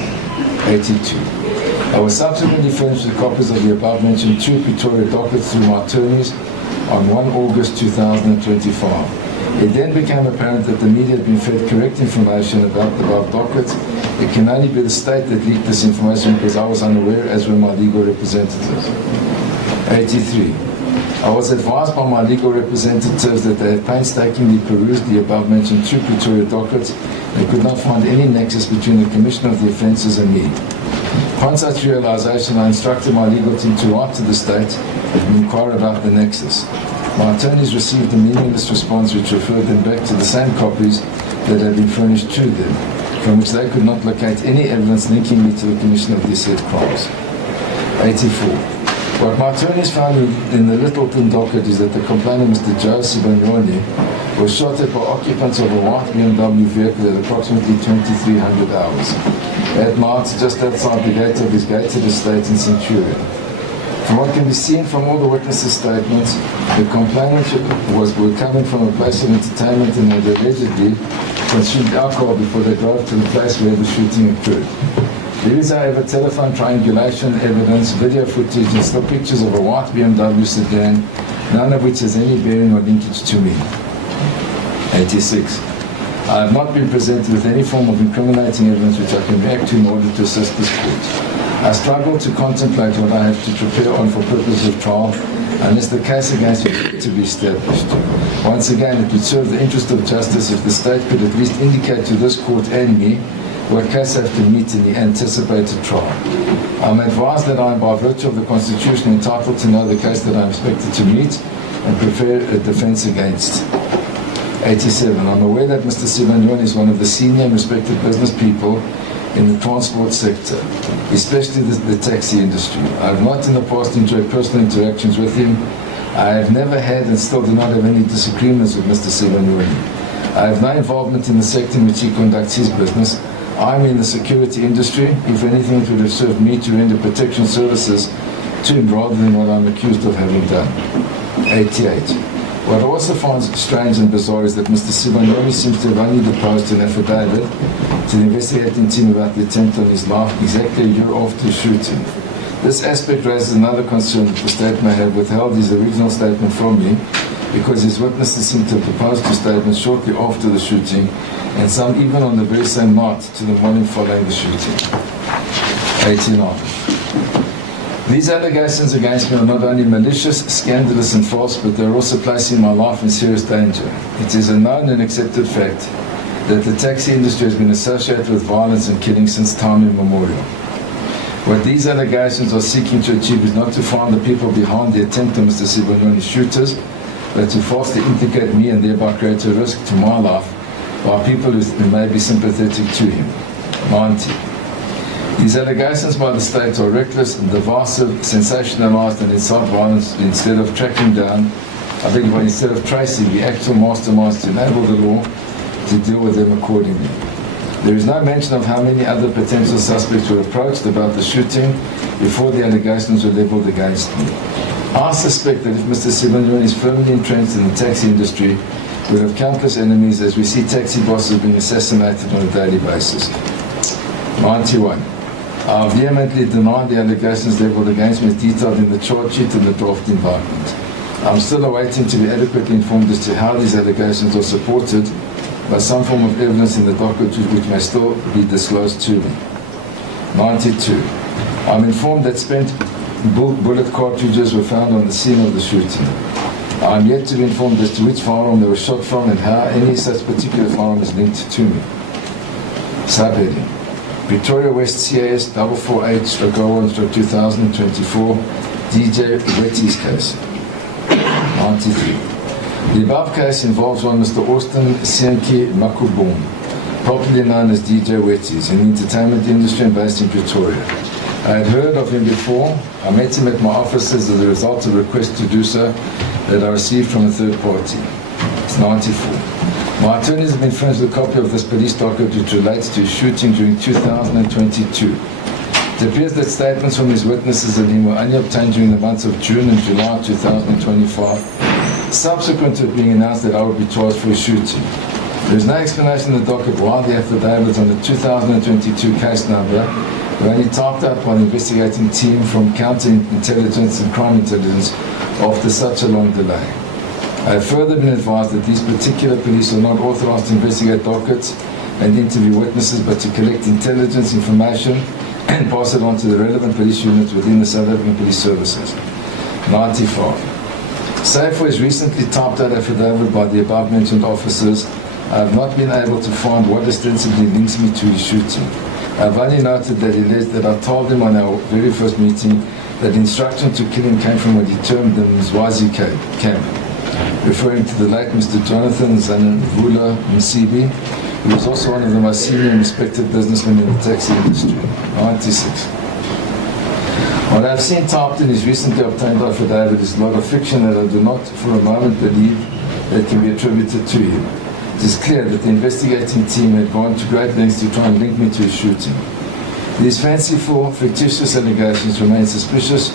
82. I was subsequently furnished with copies of the above-mentioned 2 Pretoria dockets through my attorneys on 1 August 2025. It then became apparent that the media had been fed correct information about the above dockets. It can only be the state that leaked this information because I was unaware, as were my legal representatives. 83. I was advised by my legal representatives that they had painstakingly perused the above-mentioned 2 Pretoria dockets and could not find any nexus between the commission of the offences and me. Upon such realization, I instructed my legal team to write to the state and inquire about the nexus. My attorneys received a meaningless response which referred them back to the same copies that had been furnished to them, from which they could not locate any evidence linking me to the commission of these said crimes. 84. What my attorneys found in the Littleton docket is that the complainant, Mr. Joe Sibanyoni, was shot at by occupants of a white BMW vehicle at approximately 2300 hours at night just outside the gate of his gated estate in Centurion. From what can be seen from all the witnesses' statements, the complainant were coming from a place of entertainment and had allegedly consumed alcohol before they drove to the place where the shooting occurred. There is, however, telephone triangulation evidence, video footage, and still pictures of a white BMW sedan, none of which has any bearing or linkage to me. 86. I have not been presented with any form of incriminating evidence which I can react to in order to assist this court. I struggle to contemplate what I have to prepare on for purposes of trial unless the case against me is to be established. Once again, it would serve the interest of justice if the state could at least indicate to this court and me what case I have to meet in the anticipated trial. I'm advised that I am, by virtue of the Constitution, entitled to know the case that I am expected to meet and prepare a defense against. 87. I'm aware that Mr. Sibanyoni is one of the senior and respected business people in the transport sector, especially the taxi industry. I have not in the past enjoyed personal interactions with him. I have never had and still do not have any disagreements with Mr. Sibanyoni. I have no involvement in the sector in which he conducts his business. I'm in the security industry. If anything, it would have served me to render protection services to him rather than what I'm accused of having done. 88. What I also find strange and bizarre is that Mr. Sibanyoni seems to have only deposed an affidavit to the investigating team about the attempt on his life exactly a year after the shooting. This aspect raises another concern that the state may have withheld his original statement from me because his witnesses seem to have deposed to statements shortly after the shooting and some even on the very same night to the morning following the shooting. 89. These allegations against me are not only malicious, scandalous and false, but they're also placing my life in serious danger. It is a known and accepted fact that the taxi industry has been associated with violence and killing since time immemorial. What these allegations are seeking to achieve is not to find the people behind the attempt on Mr. Sibanyoni's shooters, but to falsely implicate me and thereby create a risk to my life by people who may be sympathetic to him. 90. These allegations by the state are reckless and divisive, sensationalized and incite violence instead of tracking down, instead of tracing the actual masterminds to enable the law to deal with them accordingly. There is no mention of how many other potential suspects were approached about the shooting before the allegations were leveled against me. I suspect that if Mr. Sibanyoni is firmly entrenched in the taxi industry, we have countless enemies as we see taxi bosses being assassinated on a daily basis. 91. I vehemently denied the allegations leveled against me as detailed in the charge sheet and the draft indictment. I'm still awaiting to be adequately informed as to how these allegations are supported by some form of evidence in the docket which may still be disclosed to me. 92. I'm informed that spent bullet cartridges were found on the scene of the shooting. I am yet to be informed as to which firearm they were shot from and how any such particular firearm is linked to me. Subheading: Pretoria West CAS 448/01/2024 DJ Wetty's case. 93. The above case involves one Mr. Austin Sienki Makubon, properly known as DJ Wetties, in the entertainment industry and based in Pretoria. I had heard of him before. I met him at my offices as a result of a request to do so that I received from a third party. It's 94. My attorneys have been friends with a copy of this police docket which relates to a shooting during 2022. It appears that statements from his witnesses and him were only obtained during the months of June and July 2025, subsequent to it being announced that I would be charged for a shooting. There is no explanation in the docket why the affidavits on the 2022 case number were only typed out by the investigating team from counterintelligence and crime intelligence after such a long delay. I have further been advised that these particular police are not authorized to investigate dockets and interview witnesses, but to collect intelligence information and pass it on to the relevant police units within the South African Police Services. 95. Save for his recently typed out affidavit by the above mentioned officers, I have not been able to find what ostensibly links me to his shooting. I have only noted that he alleged that I told him on our very first meeting that the instruction to kill him came from what he termed the Mzwazi camp, referring to the late Mr. Jonathan Zanavula Msibi, who was also one of the most senior and respected businessmen in the taxi industry. 96. What I have seen typed in his recently obtained affidavit is a lot of fiction that I do not for a moment believe that can be attributed to him. It is clear that the investigating team had gone to great lengths to try and link me to a shooting. These fanciful, fictitious allegations remain suspicions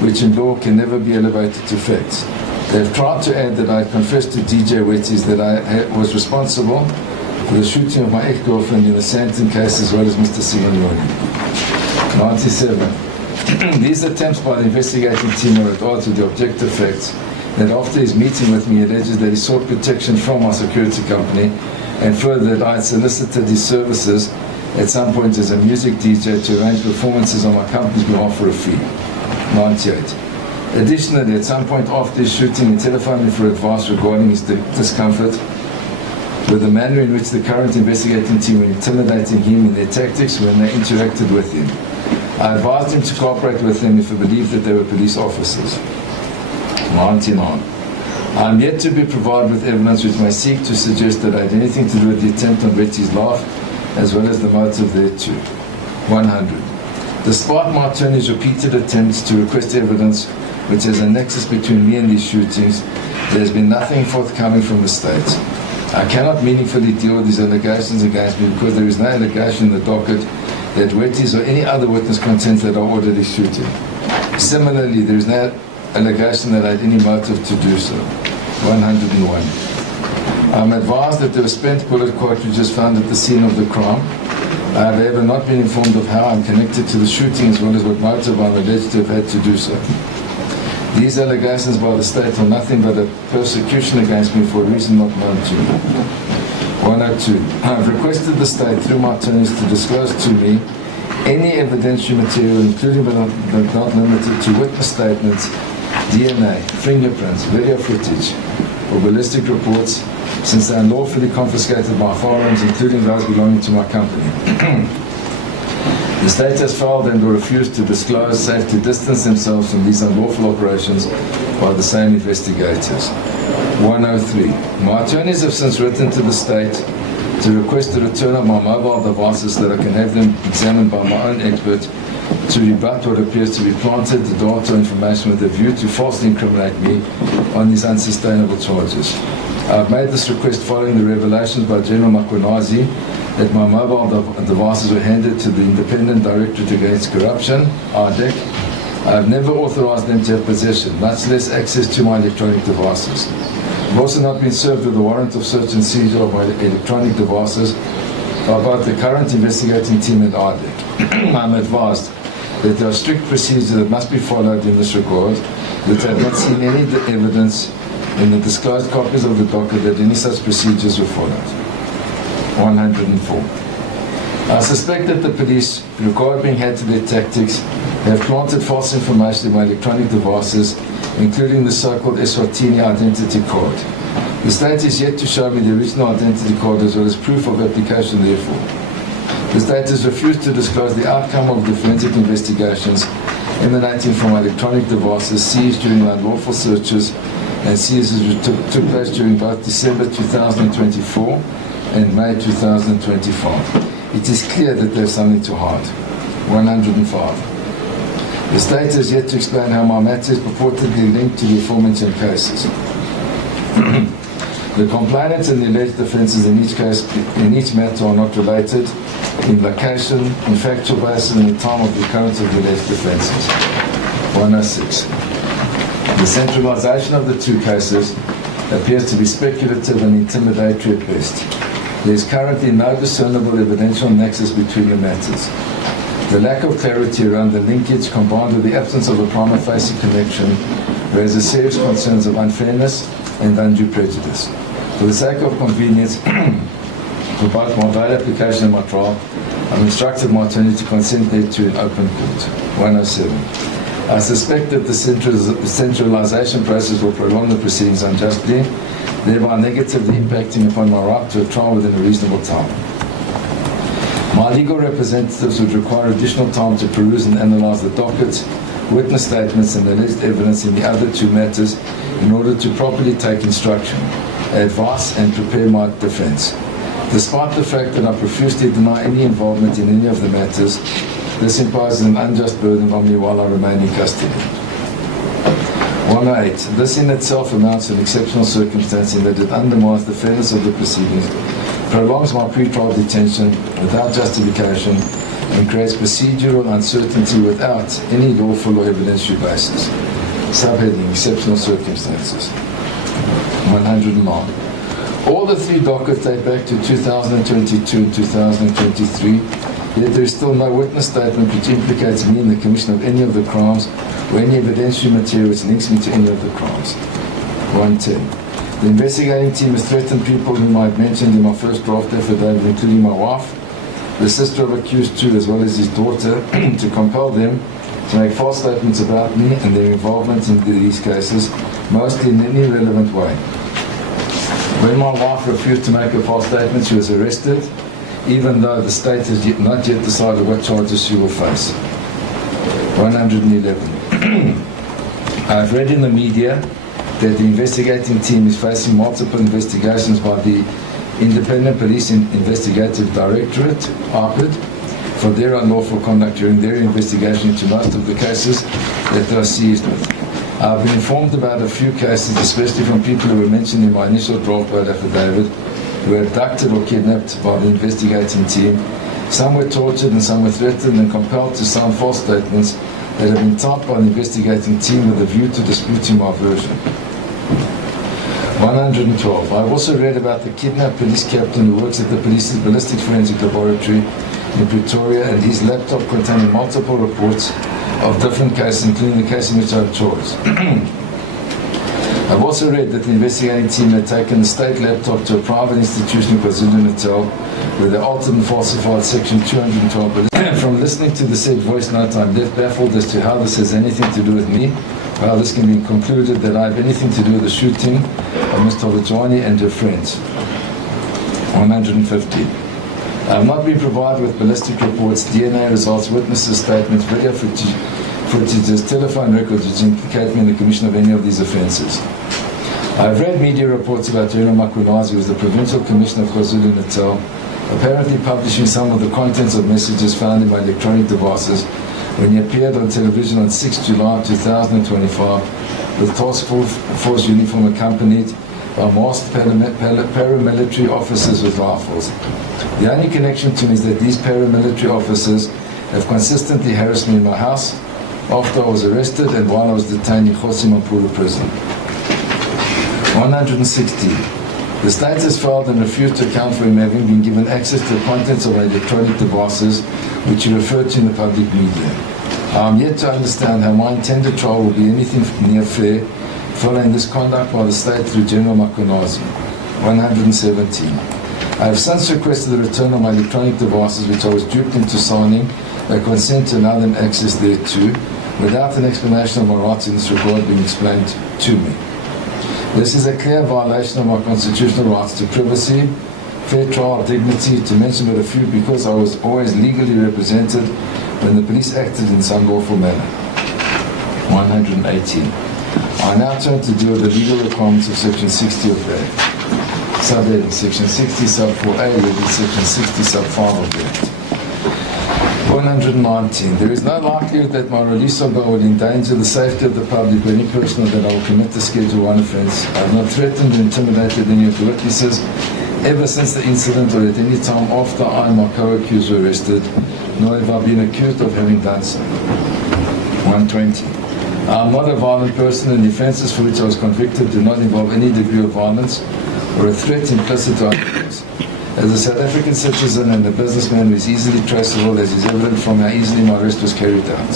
which in law can never be elevated to facts. They have tried to add that I confessed to DJ Wetties that I was responsible for the shooting of my ex-girlfriend in the Santon case as well as Mr. Simeoni. 97. These attempts by the investigating team are at odds with the objective facts that after his meeting with me, he alleges that he sought protection from our security company and further that I had solicited his services at some point as a music DJ to arrange performances on my company's behalf for a fee. 98. Additionally, at some point after his shooting, he telephoned me for advice regarding his discomfort with the manner in which the current investigating team were intimidating him in their tactics when they interacted with him. I advised him to cooperate with them if I believed that they were police officers. 99. I am yet to be provided with evidence which may seek to suggest that I had anything to do with the attempt on Betty's life, as well as the motive thereto. 100. Despite my attorney's repeated attempts to request evidence which has a nexus between me and these shootings, there has been nothing forthcoming from the state. I cannot meaningfully deal with these allegations against me because there is no allegation in the docket that Wetties or any other witness contends that I ordered his shooting. Similarly, there is no allegation that I had any motive to do so. 101. I am advised that there were spent bullet cartridges found at the scene of the crime. I have however not been informed of how I am connected to the shooting as well as what motive I am alleged to have had to do so. These allegations by the state are nothing but a persecution against me for a reason not known to me. 102. I have requested the state through my attorneys to disclose to me any evidentiary material, including but not limited to witness statements, DNA, fingerprints, video footage, or ballistic reports, since they unlawfully confiscated my firearms, including those belonging to my company. The state has failed and or refused to disclose, save to distance themselves from these unlawful operations by the same investigators. 103. My attorneys have since written to the state to request the return of my mobile devices so that I can have them examined by my own expert to rebut what appears to be planted data information with a view to falsely incriminate me on these unsustainable charges. I have made this request following the revelations by General Makwenazi that my mobile devices were handed to the Independent Directorate Against Corruption, IDEC. I have never authorized them to have possession, much less access to my electronic devices. I've also not been served with a warrant of search and seizure of my electronic devices by both the current investigating team and IDEC. I am advised that there are strict procedures that must be followed in this regard, that I have not seen any evidence in the disclosed copies of the docket that any such procedures were followed. 104. I suspect that the police, regard being had to their tactics, have planted false information in my electronic devices, including the so-called Eswatini identity card. The state is yet to show me the original identity card as well as proof of application therefore. The state has refused to disclose the outcome of the forensic investigations emanating from my electronic devices seized during my unlawful searches and seizures which took place during both December 2024 and May 2025. It is clear that there's something to hide. 105. The state has yet to explain how my matter is purportedly linked to the aforementioned cases. The complainants and the alleged offences in each case, in each matter, are not related in location, in factual basis, and in time of the occurrence of the alleged offences. 106. The centralization of the two cases appears to be speculative and intimidatory at best. There is currently no discernible evidential nexus between the matters. The lack of clarity around the linkage, combined with the absence of a prima facie connection, raises serious concerns of unfairness and undue prejudice. For the sake of convenience, for both my bail application and my trial, I've instructed my attorney to consent thereto in open court. 107. I suspect that the centralization process will prolong the proceedings unjustly, thereby negatively impacting upon my right to a trial within a reasonable time. My legal representatives would require additional time to peruse and analyze the dockets, witness statements, and alleged evidence in the other two matters in order to properly take instruction, advice, and prepare my defense. Despite the fact that I profusely deny any involvement in any of the matters, this imposes an unjust burden on me while I remain in custody. 108. This in itself amounts to an exceptional circumstance in that it undermines the fairness of the proceedings, prolongs my pre-trial detention without justification, and creates procedural uncertainty without any lawful or evidentiary basis. Subheading: Exceptional circumstances. 109. All the three dockets date back to 2022 and 2023, yet there is still no witness statement which implicates me in the commission of any of the crimes or any evidentiary material which links me to any of the crimes. 110. The investigating team has threatened people whom I had mentioned in my first draft affidavit, including my wife, the sister of accused two, as well as his daughter, to compel them to make false statements about me and their involvement in these cases, mostly in an irrelevant way. When my wife refused to make a false statement, she was arrested, even though the state has not yet decided what charges she will face. 111. I have read in the media that the investigating team is facing multiple investigations by the Independent Police Investigative Directorate, ARPID, for their unlawful conduct during their investigation into most of the cases that they are seized with. I have been informed about a few cases, especially from people who were mentioned in my initial draft bail affidavit, who were abducted or kidnapped by the investigating team. Some were tortured and some were threatened and compelled to sign false statements that have been typed by the investigating team with a view to disputing my version. 112. I have also read about the kidnapped police captain who works at the police's ballistic forensic laboratory in Pretoria and his laptop containing multiple reports of different cases, including the case in which I have charged. I've also read that the investigating team had taken the state laptop to a private institution in KwaZulu-Natal where they altered and falsified section 212. From listening to the said voice note, I'm left baffled as to how this has anything to do with me, how this can be concluded that I have anything to do with the shooting of Ms. Tolajani and her friends. 150. I have not been provided with ballistic reports, DNA results, witnesses' statements, video footages, telephone records which implicate me in the commission of any of these offences. I have read media reports about General Makunazi, who is the Provincial Commissioner of KwaZulu-Natal, apparently publishing some of the contents of messages found in my electronic devices when he appeared on television on 6 July 2025 with task force uniform accompanied by masked paramilitary officers with rifles. The only connection to me is that these paramilitary officers have consistently harassed me in my house after I was arrested and while I was detained in Vusimuzi prison. 160. The state has filed and refused to account for him having been given access to the contents of electronic devices which he referred to in the public media. I am yet to understand how my intended trial will be anything near fair following this conduct by the state through General Makunazi. 117. I have since requested the return of my electronic devices which I was duped into signing a consent to allow them access thereto without an explanation of my rights in this regard being explained to me. This is a clear violation of my constitutional rights to privacy, fair trial, dignity, to mention but a few, because I was always legally represented when the police acted in some lawful manner. 118. I now turn to deal with the legal requirements of Section 60 of the Act. Subheading Section 60 sub 4A, read with Section 60 sub 5 of the Act. 119. There is no likelihood that my release on bail will endanger the safety of the public or any person, or that I will commit the Schedule 1 offence. I have not threatened or intimidated any of the witnesses ever since the incident or at any time after I and my co-accused were arrested, nor have I been accused of having done so. 120. I am not a violent person, and the offences for which I was convicted do not involve any degree of violence or a threat implicit to others. As a South African citizen and a businessman who is easily traceable, as is evident from how easily my arrest was carried out.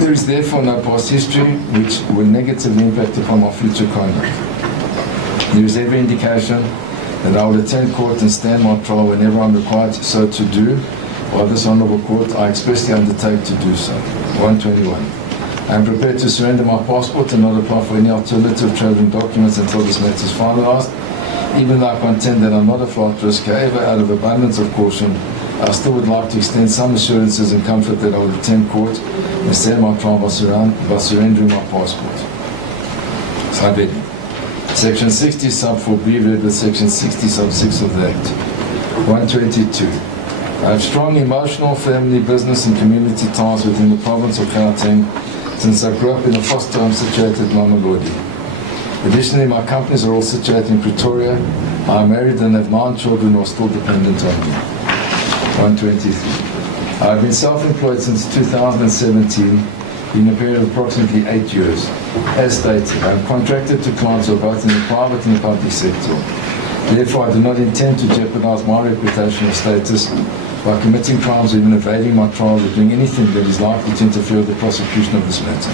There is therefore no past history which will negatively impact upon my future conduct. There is every indication that I will attend court and stand my trial whenever I'm required so to do. By this Honourable Court, I expressly undertake to do so. 121. I am prepared to surrender my passport and not apply for any alternative travelling documents until this matter is finalised. Even though I contend that I'm not a flight risk, however, out of abundance of caution, I still would like to extend some assurances and comfort that I will attend court and stand my trial by surrendering my passport. Subheading. Section 60 sub 4B, read with Section 60 sub 6 of the Act. 122. I have strong emotional, family, business and community ties within the province of Gauteng since I grew up in a foster home situated in Mamelodi. Additionally, my companies are all situated in Pretoria. I am married and have 9 children who are still dependent on me. 123. I have been self-employed since 2017 in a period of approximately 8 years. As stated, I am contracted to clients who are both in the private and the public sector. Therefore, I do not intend to jeopardize my reputation or status by committing crimes or even evading my trial or doing anything that is likely to interfere with the prosecution of this matter.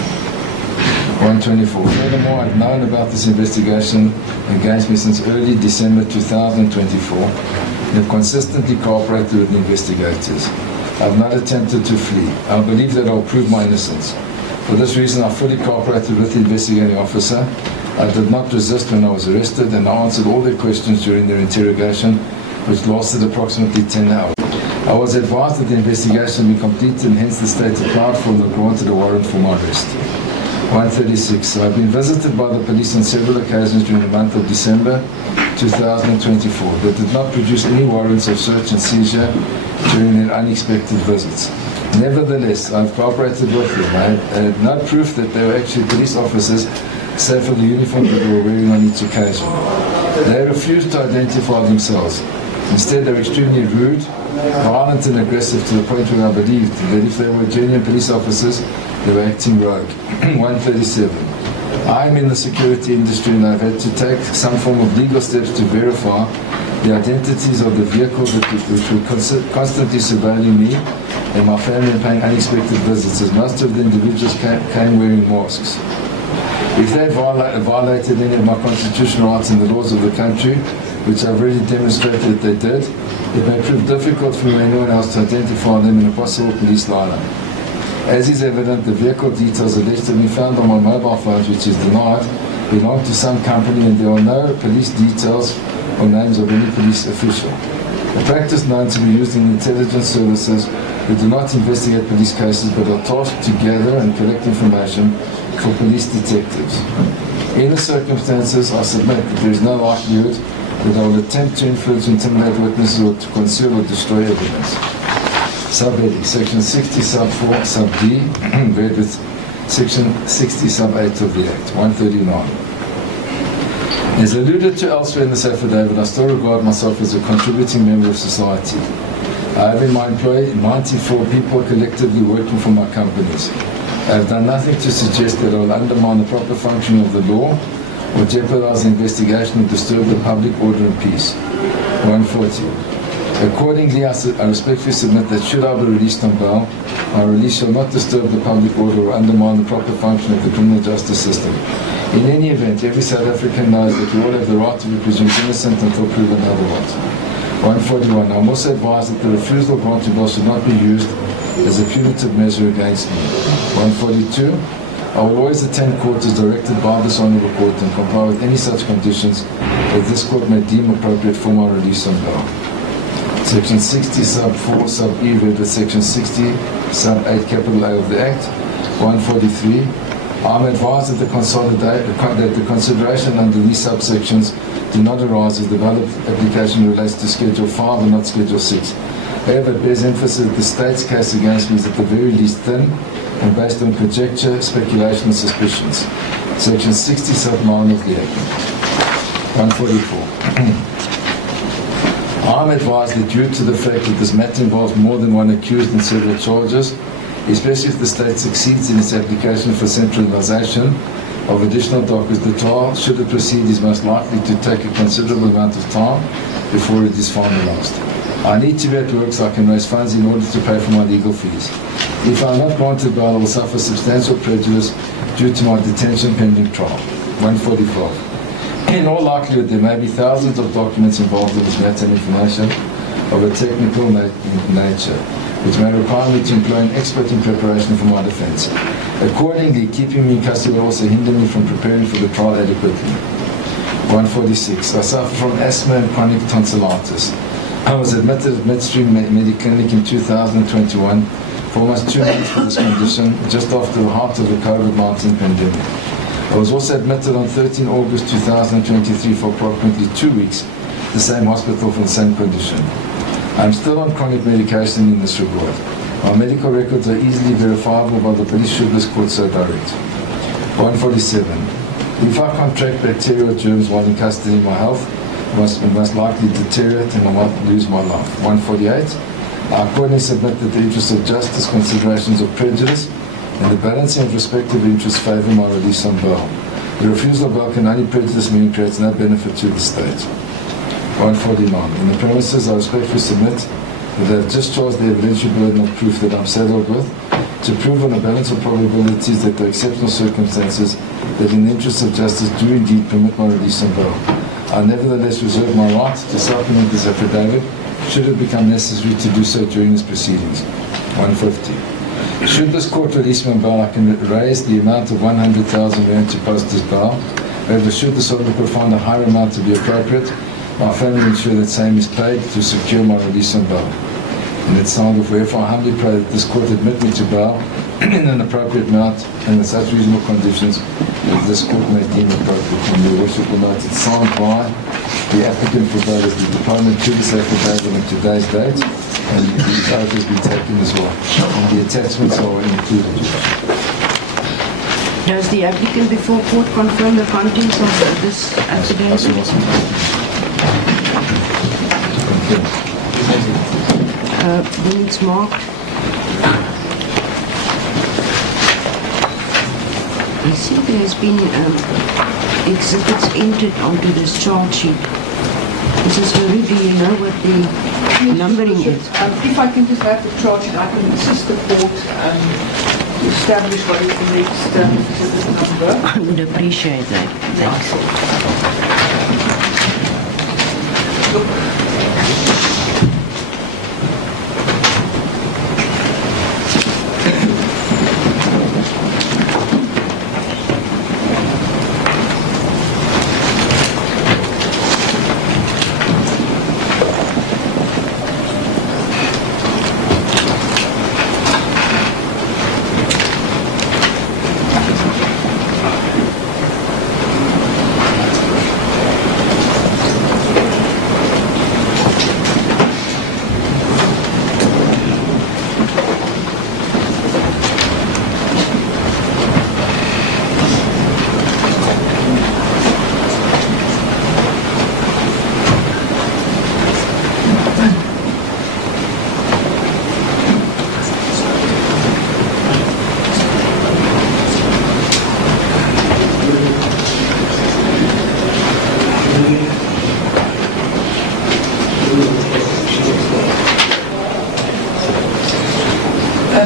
124. Furthermore, I have known about this investigation against me since early December 2024 and have consistently cooperated with the investigators. I have not attempted to flee. I believe that I will prove my innocence. For this reason, I fully cooperated with the investigating officer. I did not resist when I was arrested, and I answered all their questions during their interrogation, which lasted approximately 10 hours. I was advised that the investigation be completed, and hence the state applied for and granted a warrant for my arrest. 136. So I've been visited by the police on several occasions during the month of December 2024 that did not produce any warrants of search and seizure during their unexpected visits. Nevertheless, I've cooperated with them. I had no proof that they were actually police officers, save for the uniform that they were wearing on each occasion. They refused to identify themselves. Instead, they were extremely rude, violent and aggressive to the point where I believed that if they were genuine police officers, they were acting rogue. 137. I am in the security industry and I've had to take some form of legal steps to verify the identities of the vehicles which were constantly surveilling me and my family and paying unexpected visits, as most of the individuals came wearing masks. If they had violated any of my constitutional rights and the laws of the country, which I've already demonstrated that they did, it may prove difficult for anyone else to identify them in a possible police lineup. As is evident, the vehicle details alleged to be found on my mobile phones, which is denied, belong to some company, and there are no police details or names of any police official. A practice known to be used in intelligence services who do not investigate police cases but are tasked to gather and collect information for police detectives. In the circumstances, I submit that there is no likelihood that I will attempt to influence, intimidate witnesses or to conceal or destroy evidence. Subheading, Section 60 sub 4 sub D, read with Section 60 sub 8 of the Act. 139. As alluded to elsewhere in this affidavit, I still regard myself as a contributing member of society. I have in my employ 94 people collectively working for my companies. I have done nothing to suggest that I will undermine the proper functioning of the law or jeopardize the investigation or disturb the public order and peace. 140. Accordingly, I respectfully submit that should I be released on bail, my release shall not disturb the public order or undermine the proper function of the criminal justice system. In any event, every South African knows that we all have the right to be presumed innocent until proven otherwise. 141. I'm also advised that the refusal of granting bail should not be used as a punitive measure against me. 142. I will always attend court as directed by this Honourable Court and comply with any such conditions that this court may deem appropriate for my release on bail. Section 60 sub 4 sub E, read with Section 60 sub 8 capital A of the Act. 143. I'm advised that the consideration under these subsections do not arise as the valid application relates to Schedule 5 and not Schedule 6. However, it bears emphasis that the state's case against me is at the very least thin and based on conjecture, speculation and suspicions. Section 60 sub-9 of the Act. 144. I'm advised that due to the fact that this matter involves more than one accused in several charges, especially if the state succeeds in its application for centralization of additional dockets, the trial, should it proceed, is most likely to take a considerable amount of time before it is finalized. I need to be at work so I can raise funds in order to pay for my legal fees. If I am not granted bail, I will suffer substantial prejudice due to my detention pending trial. 145. In all likelihood, there may be thousands of documents involved in this matter and information of a technical nature, which may require me to employ an expert in preparation for my defense. Accordingly, keeping me in custody will also hinder me from preparing for the trial adequately. 146. I suffer from asthma and chronic tonsillitis. I was admitted at Midstream Mediclinic in 2021 for almost 2 months for this condition, just after the height of the COVID-19 pandemic. I was also admitted on 13 August 2023 for approximately 2 weeks to the same hospital for the same condition. I am still on chronic medication in this regard. My medical records are easily verifiable by the police should this court so direct. 147. If I contract bacterial germs while in custody, my health must likely deteriorate and I might lose my life. 148. I accordingly submit that the interests of justice, considerations of prejudice, and the balancing of respective interests favour my release on bail. The refusal of bail can only prejudice me and creates no benefit to the state. 149. In the premises, I respectfully submit that I have discharged the evidentiary burden of proof that I am saddled with to prove on a balance of probabilities that the exceptional circumstances that in the interests of justice do indeed permit my release on bail. I nevertheless reserve my right to supplement this affidavit should it become necessary to do so during this proceedings. 150. Should this court release me on bail, I can raise the amount of 100,000 rand to post as bail. However, should the Supreme Court find a higher amount to be appropriate, my family will ensure that same is paid to secure my release on bail. And it's signed off. Wherefore, I humbly pray that this court admit me to bail in an appropriate amount and with such reasonable conditions as this court may deem appropriate. And your worship will note it's signed by the applicant provided the department to this affidavit on today's date, and the oath has been taken as well. And the attachments are included. Does the applicant before court confirm the contents of this affidavit? When it's marked, I see there has been exhibits entered onto this charge sheet. Mrs. Marie, do you know what the numbering is? If I can just have the charge sheet, I can assist the court to establish what is the next exhibit number. I would appreciate that. Thanks.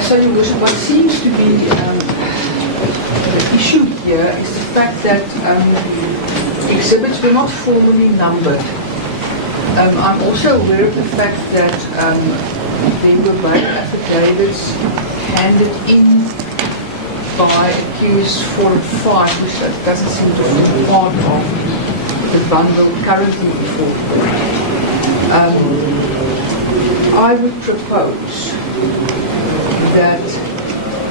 So, Your Worship, what seems to be the issue here is the fact that exhibits were not formally numbered. I'm also aware of the fact that there were both affidavits handed in by accused 4 and 5, which doesn't seem to be part of the bundle currently before court. I would propose that,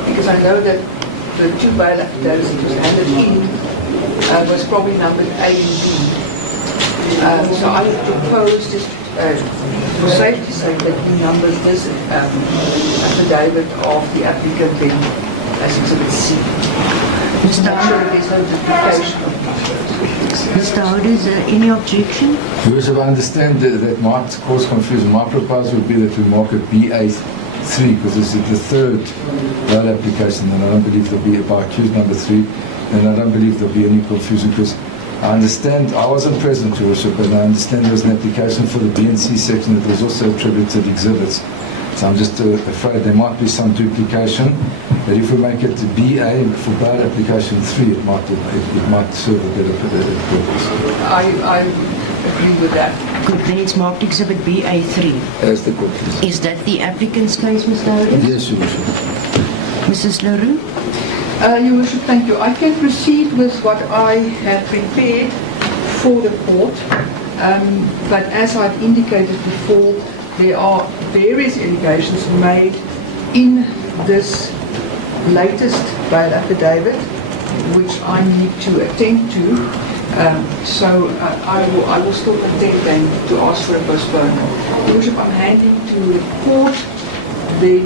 because I know that the two bail affidavits that was handed in was probably numbered A and B. So I would propose just for safety's sake that we number this affidavit of the applicant then as Exhibit C. Just make sure there's no duplication of numbers. Mr. Howard, is there any objection? Because if I understand that might cause confusion, my proposal would be that we mark it BA3 because this is the third bail application, and I don't believe there'll be by accused number 3, and I don't believe there'll be any confusion because I understand, I wasn't present, Your Worship, but I understand there was an application for the B and C section that was also attributed exhibits. So I'm just afraid there might be some duplication, but if we make it BA for bail application 3, it might serve a better purpose. I agree with that. Good, then it's marked Exhibit BA3. As the court is. Is that the applicant's case, Mr. Howard? Yes, Your Worship. Mrs. LaRue? Your Worship, thank you. I can proceed with what I had prepared for the court, but as I've indicated before, there are various allegations made in this latest bail affidavit, which I need to attend to. So I will still attend then to ask for a postponement. Your Worship, I'm handing to the court then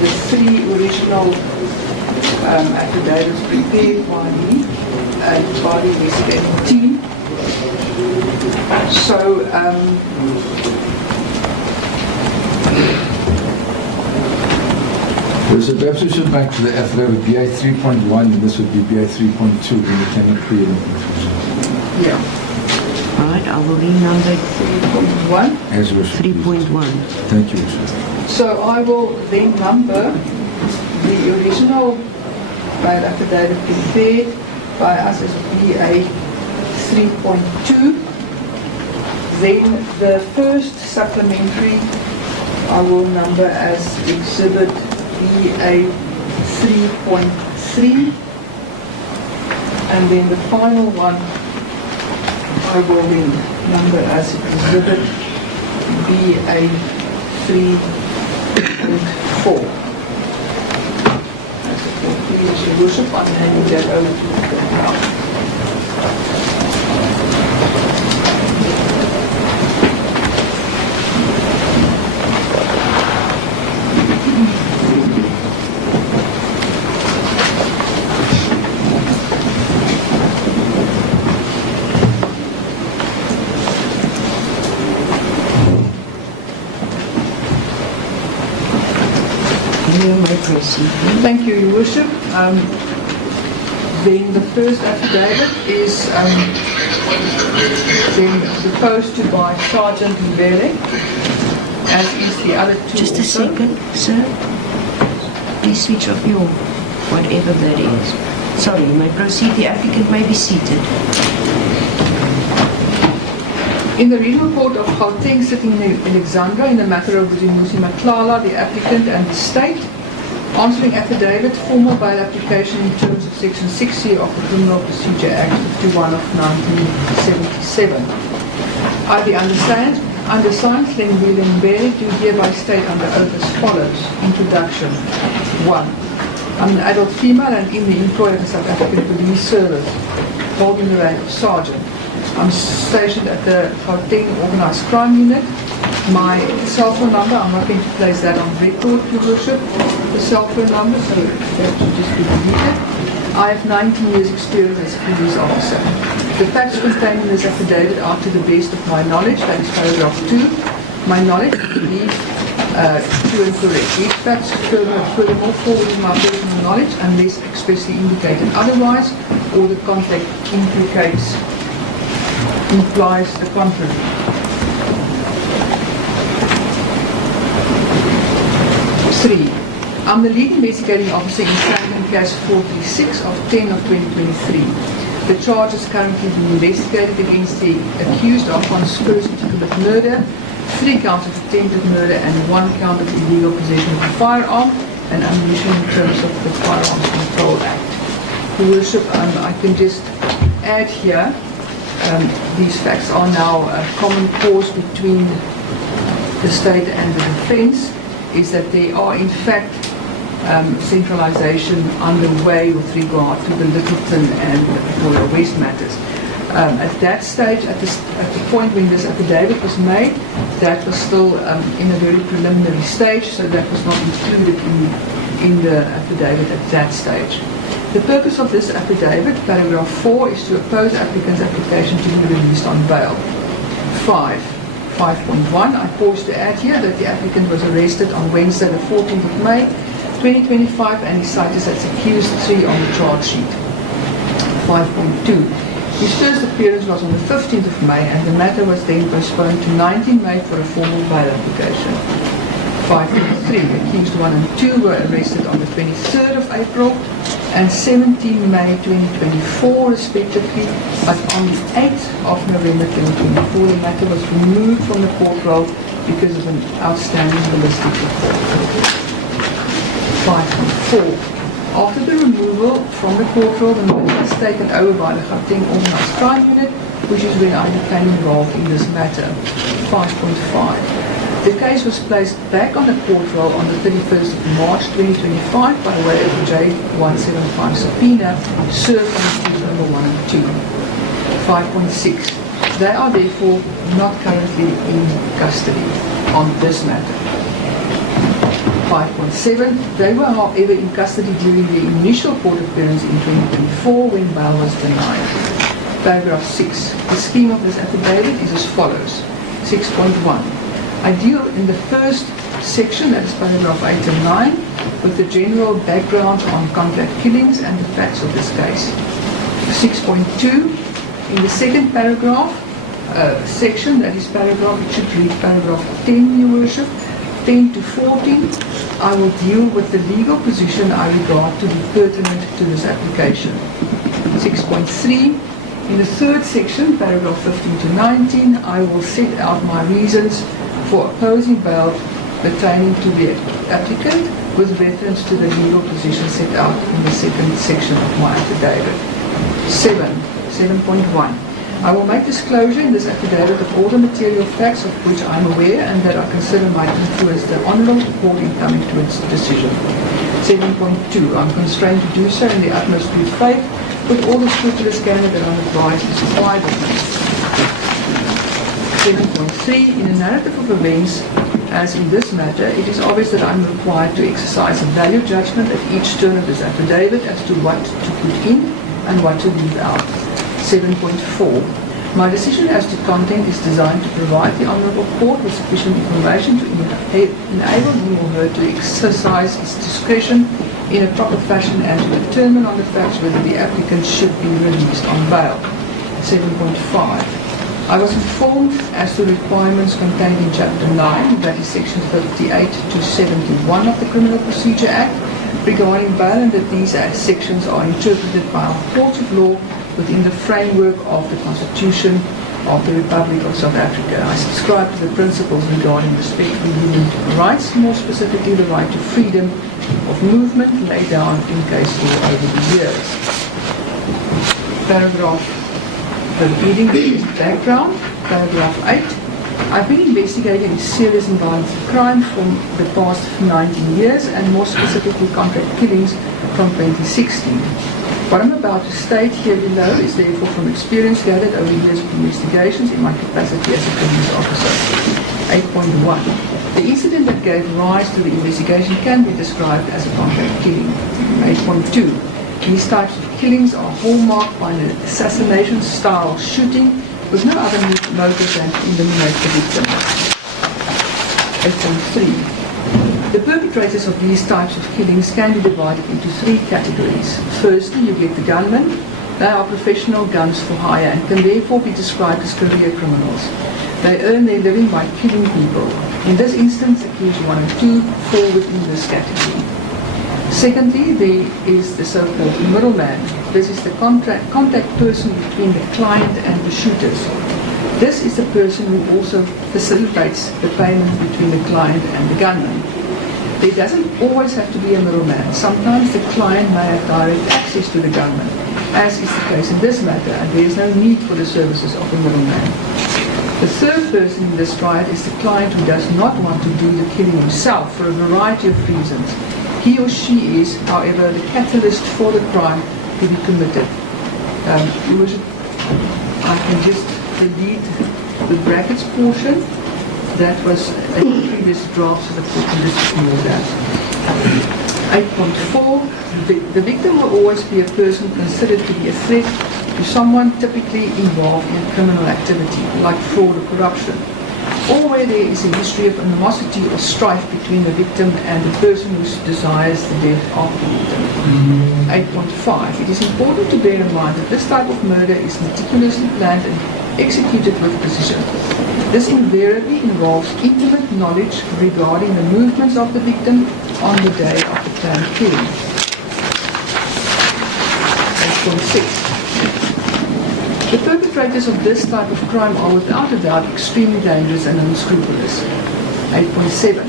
the 3 original affidavits prepared by me and by the investigating team. So So perhaps we should make the affidavit BA 3.1 and this would be BA 3.2 when we cannot create any confusion. yeah, All right, I will renumber it 3.1. As you wish. 3.1. Thank you, Worship. So I will then number the original bail affidavit prepared by us as BA 3.2. Then the first supplementary I will number as Exhibit BA 3.3. And then the final one I will then number as Exhibit BA 3.4. Please, Your Worship, I'm handing that over to the court now. You may proceed. Thank you, Your Worship. Then the first affidavit is then proposed to by Sergeant Mbele, as is the other two. Just a also. second, sir. Please switch off your whatever that is. Sorry, you may proceed. The applicant may be seated. In the regional court of Gauteng, sitting in Alexandra, in the matter of Vusimuzi Matlala, the applicant and the state, answering affidavit, formal bail application in terms of Section 60 of the Criminal Procedure Act 51 of 1977. I, the undersigned, Glenn William Berry, do hereby state under oath as follows. Introduction. 1. I'm an adult female and in the employ of the South African Police Service, holding the rank of sergeant. I'm stationed at the Gauteng Organised Crime Unit. My cell phone number, I'm not going to place that on record, Your Worship, the cell phone number, so that should just be deleted. I have 19 years experience as a police officer. The facts contained in this affidavit are to the best of my knowledge, that is paragraph 2. My knowledge, I believe, true and correct. These facts furthermore fall within my personal knowledge unless expressly indicated otherwise, or the context implies the contrary. 3. I'm the lead investigating officer in Fraudulent case 436 of 10 of 2023. The charge is currently being investigated against the accused of conspiracy to commit murder, 3 counts of attempted murder, and 1 count of illegal possession of a firearm and ammunition in terms of the Firearms Control Act. Your Worship, I can just add here, these facts are now a common cause between the state and the defence, is that there are in fact centralization underway with regard to the Littleton and Royal West matters. At that stage, at the point when this affidavit was made, that was still in a very preliminary stage, so that was not included in the affidavit at that stage. The purpose of this affidavit, paragraph 4, is to oppose applicant's application to be released on bail. 5.1, I pause to add here that the applicant was arrested on Wednesday the 14th of May 2025 and is cited as accused 3 on the charge sheet. 5.2, his first appearance was on the 15th of May and the matter was then postponed to 19 May for a formal bail application. 5.3, accused 1 and 2 were arrested on the 23rd of April and 17 May 2024 respectively, but on the 8th of November 2024 the matter was removed from the court roll because of an outstanding ballistic report. 5.4, after the removal from the court roll, the matter was taken over by the Gauteng Organised Crime Unit, which is when I became involved in this matter. 5.5, the case was placed back on the court roll on the 31st of March 2025 by way of the J175 subpoena served on accused number 1 and 2. 5.6. They are therefore not currently in custody on this matter. 5.7. They were however in custody during the initial court appearance in 2024 when bail was denied. Paragraph 6. The scheme of this affidavit is as follows. 6.1. I deal in the first section, that is paragraph 8 and 9, with the general background on contract killings and the facts of this case. 6.2, in the second paragraph, section, that is paragraph, it should read paragraph 10, Your Worship, 10 to 14, I will deal with the legal position I regard to be pertinent to this application. 6.3, in the third section, paragraph 15 to 19, I will set out my reasons for opposing bail pertaining to the applicant with reference to the legal position set out in the second section of my affidavit. 7.1. I will make disclosure in this affidavit of all the material facts of which I am aware and that I consider might influence the Honourable Court in coming to its decision. 7.2. I am constrained to do so in the utmost good faith with all the scrupulous candour that I am advised is required of me. 7.3. In a narrative of events, as in this matter, it is obvious that I am required to exercise a value judgment at each turn of this affidavit as to what to put in and what to leave out. 7.4. My decision as to content is designed to provide the Honourable Court with sufficient information to enable him or her to exercise its discretion in a proper fashion and to determine on the facts whether the applicant should be released on bail. 7.5. I was informed as to requirements contained in Chapter 9, that is Section 58 to 71 of the Criminal Procedure Act, regarding bail, and that these sections are interpreted by our courts of law within the framework of the Constitution of the Republic of South Africa. I subscribe to the principles regarding respect for human rights, more specifically the right to freedom of movement laid down in case law over the years. Paragraph reading the background, paragraph 8. I've been investigating serious and violent crime for the past 19 years and more specifically contract killings from 2016. What I'm about to state here below is therefore from experience gathered over years of investigations in my capacity as a police officer. 8.1. The incident that gave rise to the investigation can be described as a contract killing. 8.2. These types of killings are hallmarked by an assassination-style shooting with no other motive than to eliminate the victim. 8.3. The perpetrators of these types of killings can be divided into 3 categories. Firstly, you get the gunmen. They are professional guns for hire and can therefore be described as career criminals. They earn their living by killing people. In this instance, accused 1 and 2 fall within this category. Secondly, there is the so-called middleman. This is the contact person between the client and the shooters. This is the person who also facilitates the payment between the client and the gunman. There doesn't always have to be a middleman. Sometimes the client may have direct access to the gunman, as is the case in this matter, and there is no need for the services of a middleman. The third person in this triad is the client who does not want to do the killing himself for a variety of reasons. He or she is, however, the catalyst for the crime to be committed. I can just delete the brackets portion. That was a previous draft, so the court can just ignore that. 8.4, the victim will always be a person considered to be a threat to someone typically involved in criminal activity, like fraud or corruption, or where there is a history of animosity or strife between the victim and the person who desires the death of the victim. 8.5, it is important to bear in mind that this type of murder is meticulously planned and executed with precision. This invariably involves intimate knowledge regarding the movements of the victim on the day of the planned killing. 8.6. The perpetrators of this type of crime are without a doubt extremely dangerous and unscrupulous. 8.7.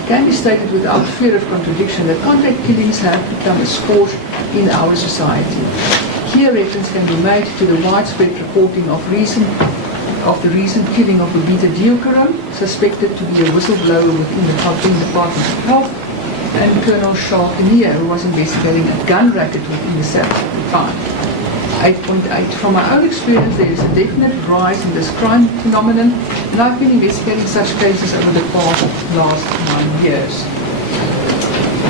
It can be stated without fear of contradiction that contact killings have become a scourge in our society. Here reference can be made to the widespread reporting of the recent killing of Ubita Diokaram, suspected to be a whistleblower within the Gauteng Department of Health, and Colonel Charles Kenia, who was investigating a gun racket within the South at the time. 8.8. From my own experience, there is a definite rise in this crime phenomenon, and I've been investigating such cases over the last 9 years.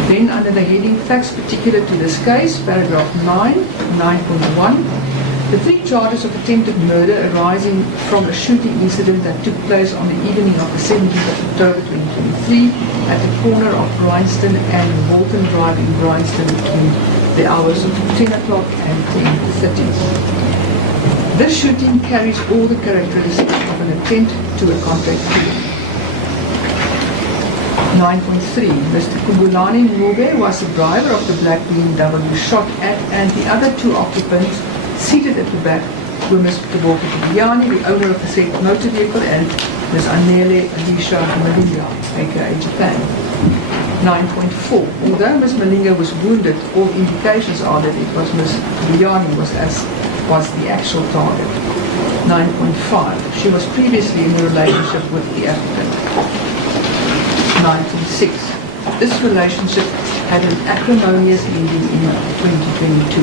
Then, under the heading Facts Particular to this case, paragraph 9.1, the 3 charges of attempted murder arising from a shooting incident that took place on the evening of the 17th of October 2023 at the corner of Bryanston and Walton Drive in Bryanston between the hours of 10 o'clock and 10:30. This shooting carries all the characteristics of an attempt to a contact killing. 9.3. Mr. Kumbulani Ngube was the driver of the black BMW shot at, and the other 2 occupants seated at the back were Mr. Tebogo Kumbulani, the owner of the said motor vehicle, and Ms. Anele Alicia Malinga, aka Japan. 9.4. Although Ms. Malinga was wounded, all indications are that it was Ms. Kumbulani was the actual target. 9.5. She was previously in a relationship with the applicant. 9.6. This relationship had an acrimonious ending in 2022.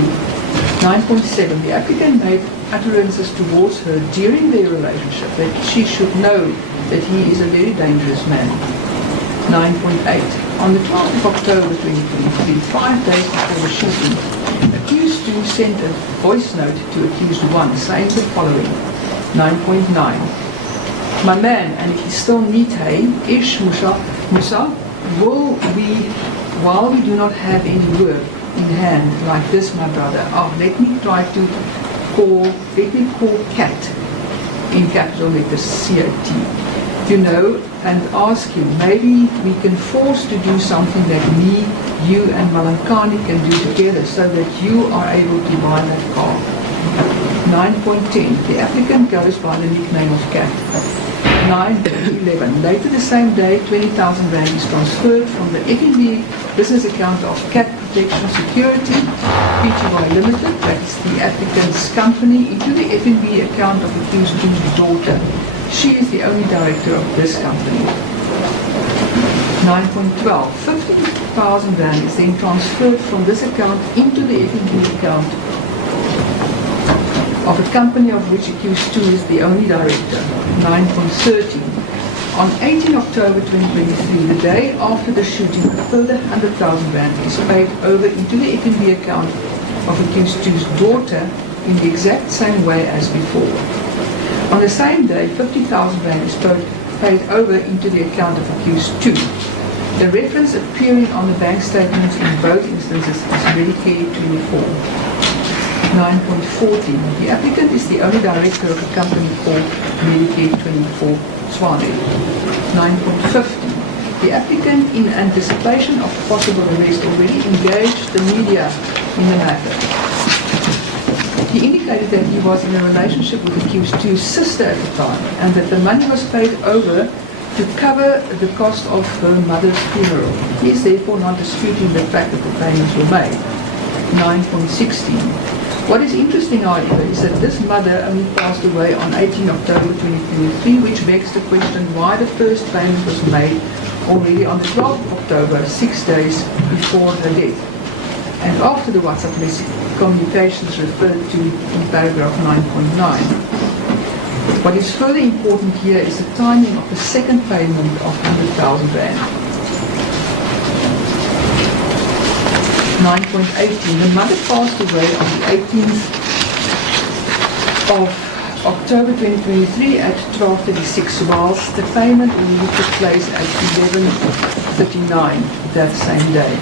9.7. The applicant made utterances towards her during their relationship that she should know that he is a very dangerous man. 9.8. On the 12th of October 2023, 5 days before the shooting, accused 2 sent a voice note to accused 1 saying the following. 9.9. My man, and if you still need him, Ish Musa, while we do not have any work in hand like this, my brother, let me call Cat, in capital letters CAT, and ask him, maybe we can force to do something that me, you and Malankani can do together so that you are able to buy that car. 9.10. The applicant goes by the nickname of Cat. 9.11. Later the same day, 20,000 rand is transferred from the FNB business account of Cat Protection Security Pty Limited, that is the applicant's company, into the FNB account of accused 2's daughter. She is the only director of this company. 9.12. 50,000 rand is then transferred from this account into the FNB account of a company of which accused 2 is the only director. 9.13. On 18 October 2023, the day after the shooting, a further 100,000 rand is paid over into the FNB account of accused 2's daughter in the exact same way as before. On the same day, 50,000 rand is paid over into the account of accused 2. The reference appearing on the bank statements in both instances is Medicare 24. 9.14. The applicant is the only director of a company called Medicare 24 Swane. 9.15. The applicant, in anticipation of possible arrest, already engaged the media in the matter. He indicated that he was in a relationship with accused 2's sister at the time, and that the money was paid over to cover the cost of her mother's funeral. He is therefore not disputing the fact that the payments were made. 9.16. What is interesting, however, is that this mother only passed away on 18 October 2023, which begs the question why the first payment was made already on the 12th of October, 6 days before her death. And after the WhatsApp communications referred to in paragraph 9.9. What is further important here is the timing of the second payment of 100,000 rand. 9.18. The mother passed away on the 18th of October 2023 at 12:36, whilst the payment already took place at 11:39 that same day.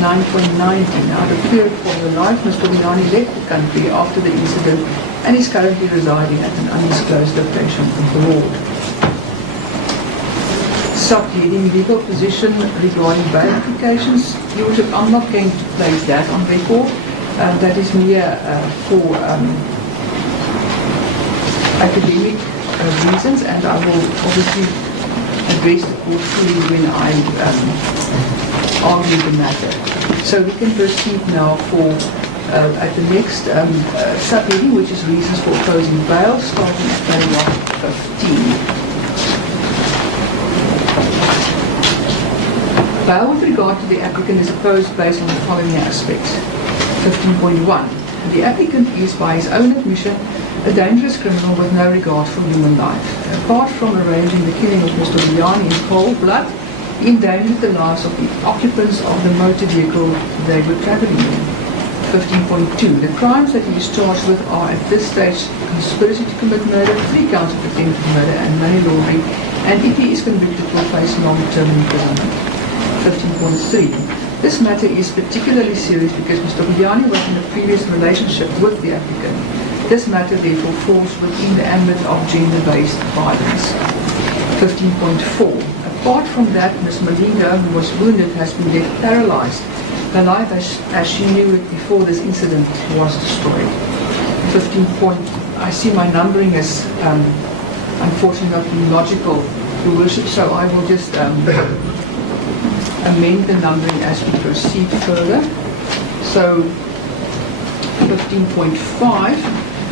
9.19. Now, the period for her life, Mr. Vignani left the country after the incident and is currently residing at an undisclosed location abroad. Subheading legal position regarding bail applications. Your Worship, I'm not going to place that on record. That is mere for academic reasons, and I will obviously address the court fully when I argue the matter. So we can proceed now for at the next subheading, which is reasons for opposing bail, starting at paragraph 15. Bail with regard to the applicant is opposed based on the following aspects. 15.1. The applicant is, by his own admission, a dangerous criminal with no regard for human life. Apart from arranging the killing of Mr. Vignani in cold blood, he endangered the lives of the occupants of the motor vehicle they were travelling in. 15.2. The crimes that he is charged with are at this stage conspiracy to commit murder, 3 counts of attempted murder and money laundering, and if he is convicted will face long-term imprisonment. 15.3. This matter is particularly serious because Mr. Vignani was in a previous relationship with the applicant. This matter therefore falls within the ambit of gender-based violence. 15.4. Apart from that, Ms. Malinga, who was wounded, has been left paralyzed. Her life as she knew it before this incident was destroyed. 15. I see my numbering is unfortunately not logical, Your Worship, so I will just amend the numbering as we proceed further. So 15.5,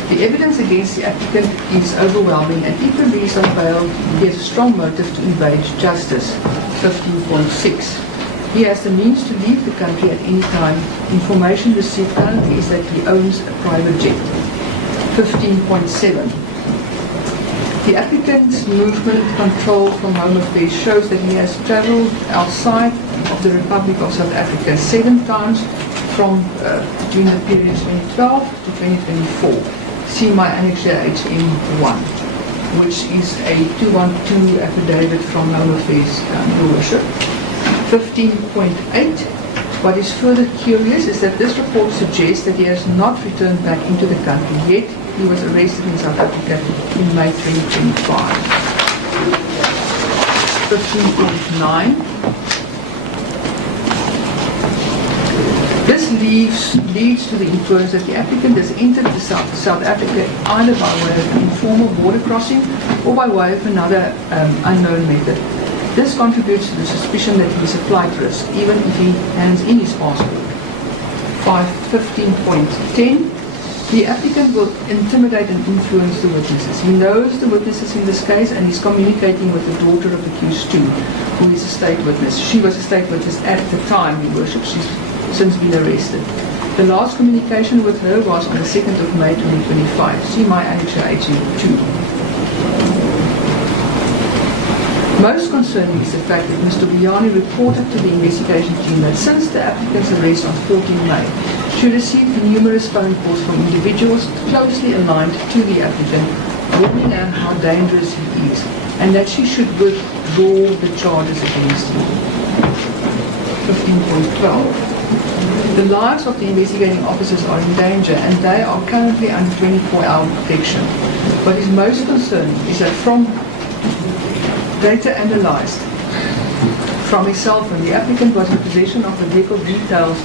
the evidence against the applicant is overwhelming and if released on bail, he has a strong motive to evade justice. 15.6, he has the means to leave the country at any time. Information received currently is that he owns a private jet. 15.7, the applicant's movement control from Home Affairs shows that he has travelled outside of the Republic of South Africa 7 times from during the period 2012 to 2024. See my Annexure HM1, which is a 212 affidavit from Home Affairs, Your Worship. 15.8. What is further curious is that this report suggests that he has not returned back into the country yet. He was arrested in South Africa in May 2025. 15.9. This leads to the inference that the applicant has entered South Africa either by way of an informal border crossing or by way of another unknown method. This contributes to the suspicion that he is a flight risk, even if he hands in his passport. 15.10. The applicant will intimidate and influence the witnesses. He knows the witnesses in this case and is communicating with the daughter of accused 2, who is a state witness. She was a state witness at the time, Your Worship. She's since been arrested. The last communication with her was on the 2nd of May 2025. See my Annexure HM2. Most concerning is the fact that Mr. Vignani reported to the investigation team that since the applicant's arrest on 14 May, she received numerous phone calls from individuals closely aligned to the applicant, warning her how dangerous he is, and that she should withdraw the charges against him. 15.12. The lives of the investigating officers are in danger and they are currently under 24-hour protection. What is most concerning is that from data analyzed from his cell phone, the applicant was in possession of the vehicle details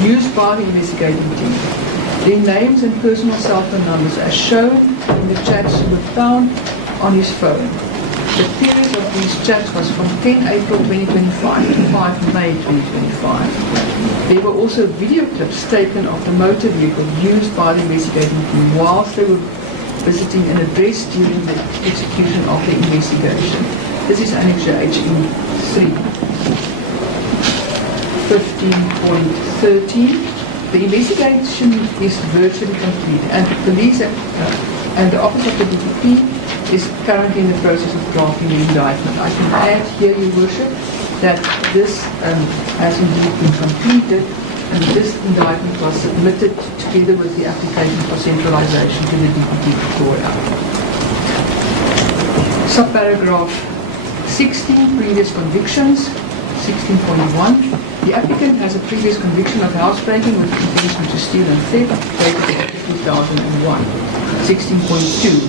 used by the investigating team. Their names and personal cell phone numbers as shown in the chats were found on his phone. The period of these chats was from 10 April 2025 to 5 May 2025. There were also video clips taken of the motor vehicle used by the investigating team whilst they were visiting an address during the execution of the investigation. This is Annex H in 3. 15.13. The investigation is virtually complete, and the police and the Office of the DPP is currently in the process of drafting the indictment. I can add here, Your Worship, that this has indeed been completed, and this indictment was submitted together with the application for centralization to the DPP Pretoria. Subparagraph 16, previous convictions. 16.1. The applicant has a previous conviction of housebreaking with intention to steal and theft dated after 2001. 16.2.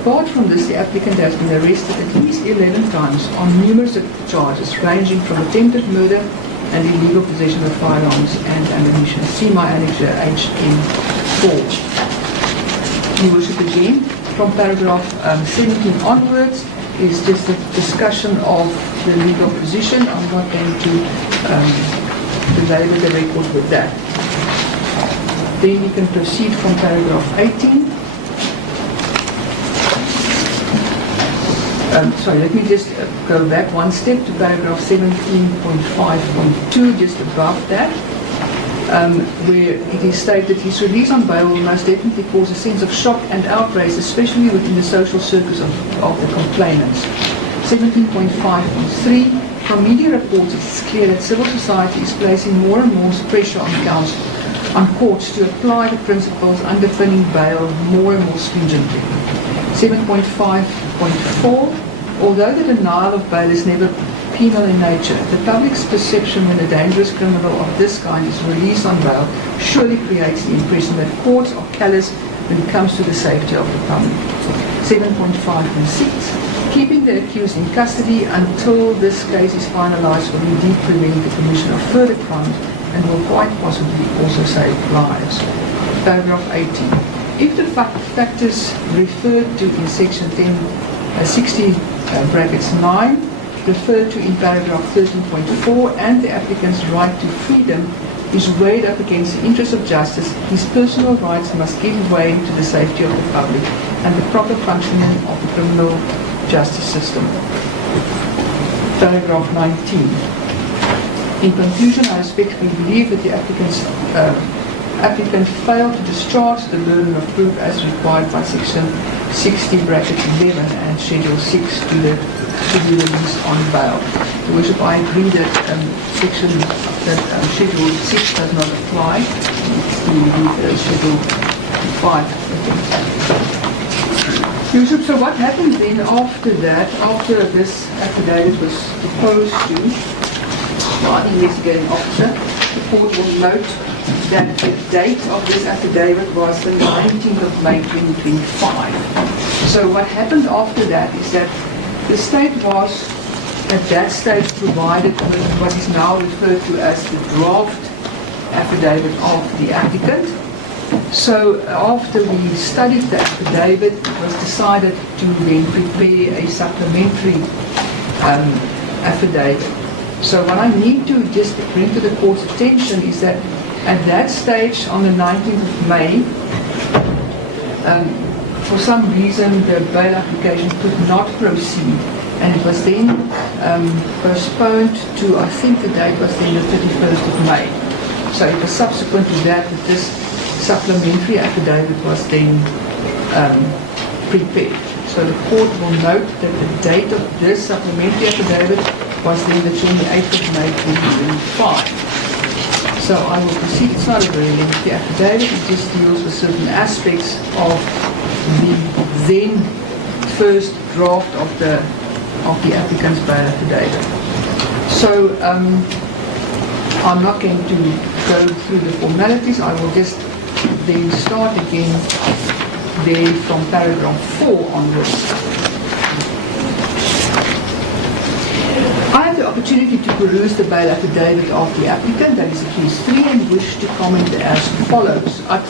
Apart from this, the applicant has been arrested at least 11 times on numerous charges ranging from attempted murder and illegal possession of firearms and ammunition. See my Annex H in 4. Your Worship, again, from paragraph 17 onwards is just a discussion of the legal position. I'm not going to belabor the record with that. Then we can proceed from paragraph 18. Sorry, let me just go back one step to paragraph 17.5.2, just above that, where it is stated his release on bail will most definitely cause a sense of shock and outrage, especially within the social circles of the complainants. 17.5.3, from media reports it is clear that civil society is placing more and more pressure on courts to apply the principles underpinning bail more and more stringently. 7.5.4, although the denial of bail is never penal in nature, the public's perception when a dangerous criminal of this kind is released on bail surely creates the impression that courts are callous when it comes to the safety of the public. 7.5.6, keeping the accused in custody until this case is finalized will indeed prevent the commission of further crimes and will quite possibly also save lives. Paragraph 18. If the factors referred to in section 60 brackets 9 referred to in paragraph 13.4 and the applicant's right to freedom is weighed up against the interest of justice, his personal rights must give way to the safety of the public and the proper functioning of the criminal justice system. Paragraph 19. In conclusion, I respectfully believe that the applicant failed to discharge the burden of proof as required by section 60 bracket 11 and schedule 6 to be released on bail. Your Worship, I agree that schedule 6 does not apply. It's to schedule 5, I think. Your Worship, so what happened then after that, after this affidavit was proposed to by the investigating officer, the court will note that the date of this affidavit was the 19th of May 2025. So what happened after that is that the state was at that stage provided with what is now referred to as the draft affidavit of the applicant. So after we studied the affidavit, it was decided to then prepare a supplementary affidavit. So what I need to just bring to the court's attention is that at that stage, on the 19th of May, for some reason the bail application could not proceed, and it was then postponed to, I think the date was then the 31st of May. So it was subsequent to that that this supplementary affidavit was then prepared. So the court will note that the date of this supplementary affidavit was then the 28th of May 2025. So I will proceed. It's not a very lengthy affidavit. It just deals with certain aspects of the then first draft of the applicant's bail affidavit. So I'm not going to go through the formalities. I will just then start again there from paragraph 4 onwards. I have the opportunity to peruse the bail affidavit of the applicant, that is accused 3, and wish to comment as follows. At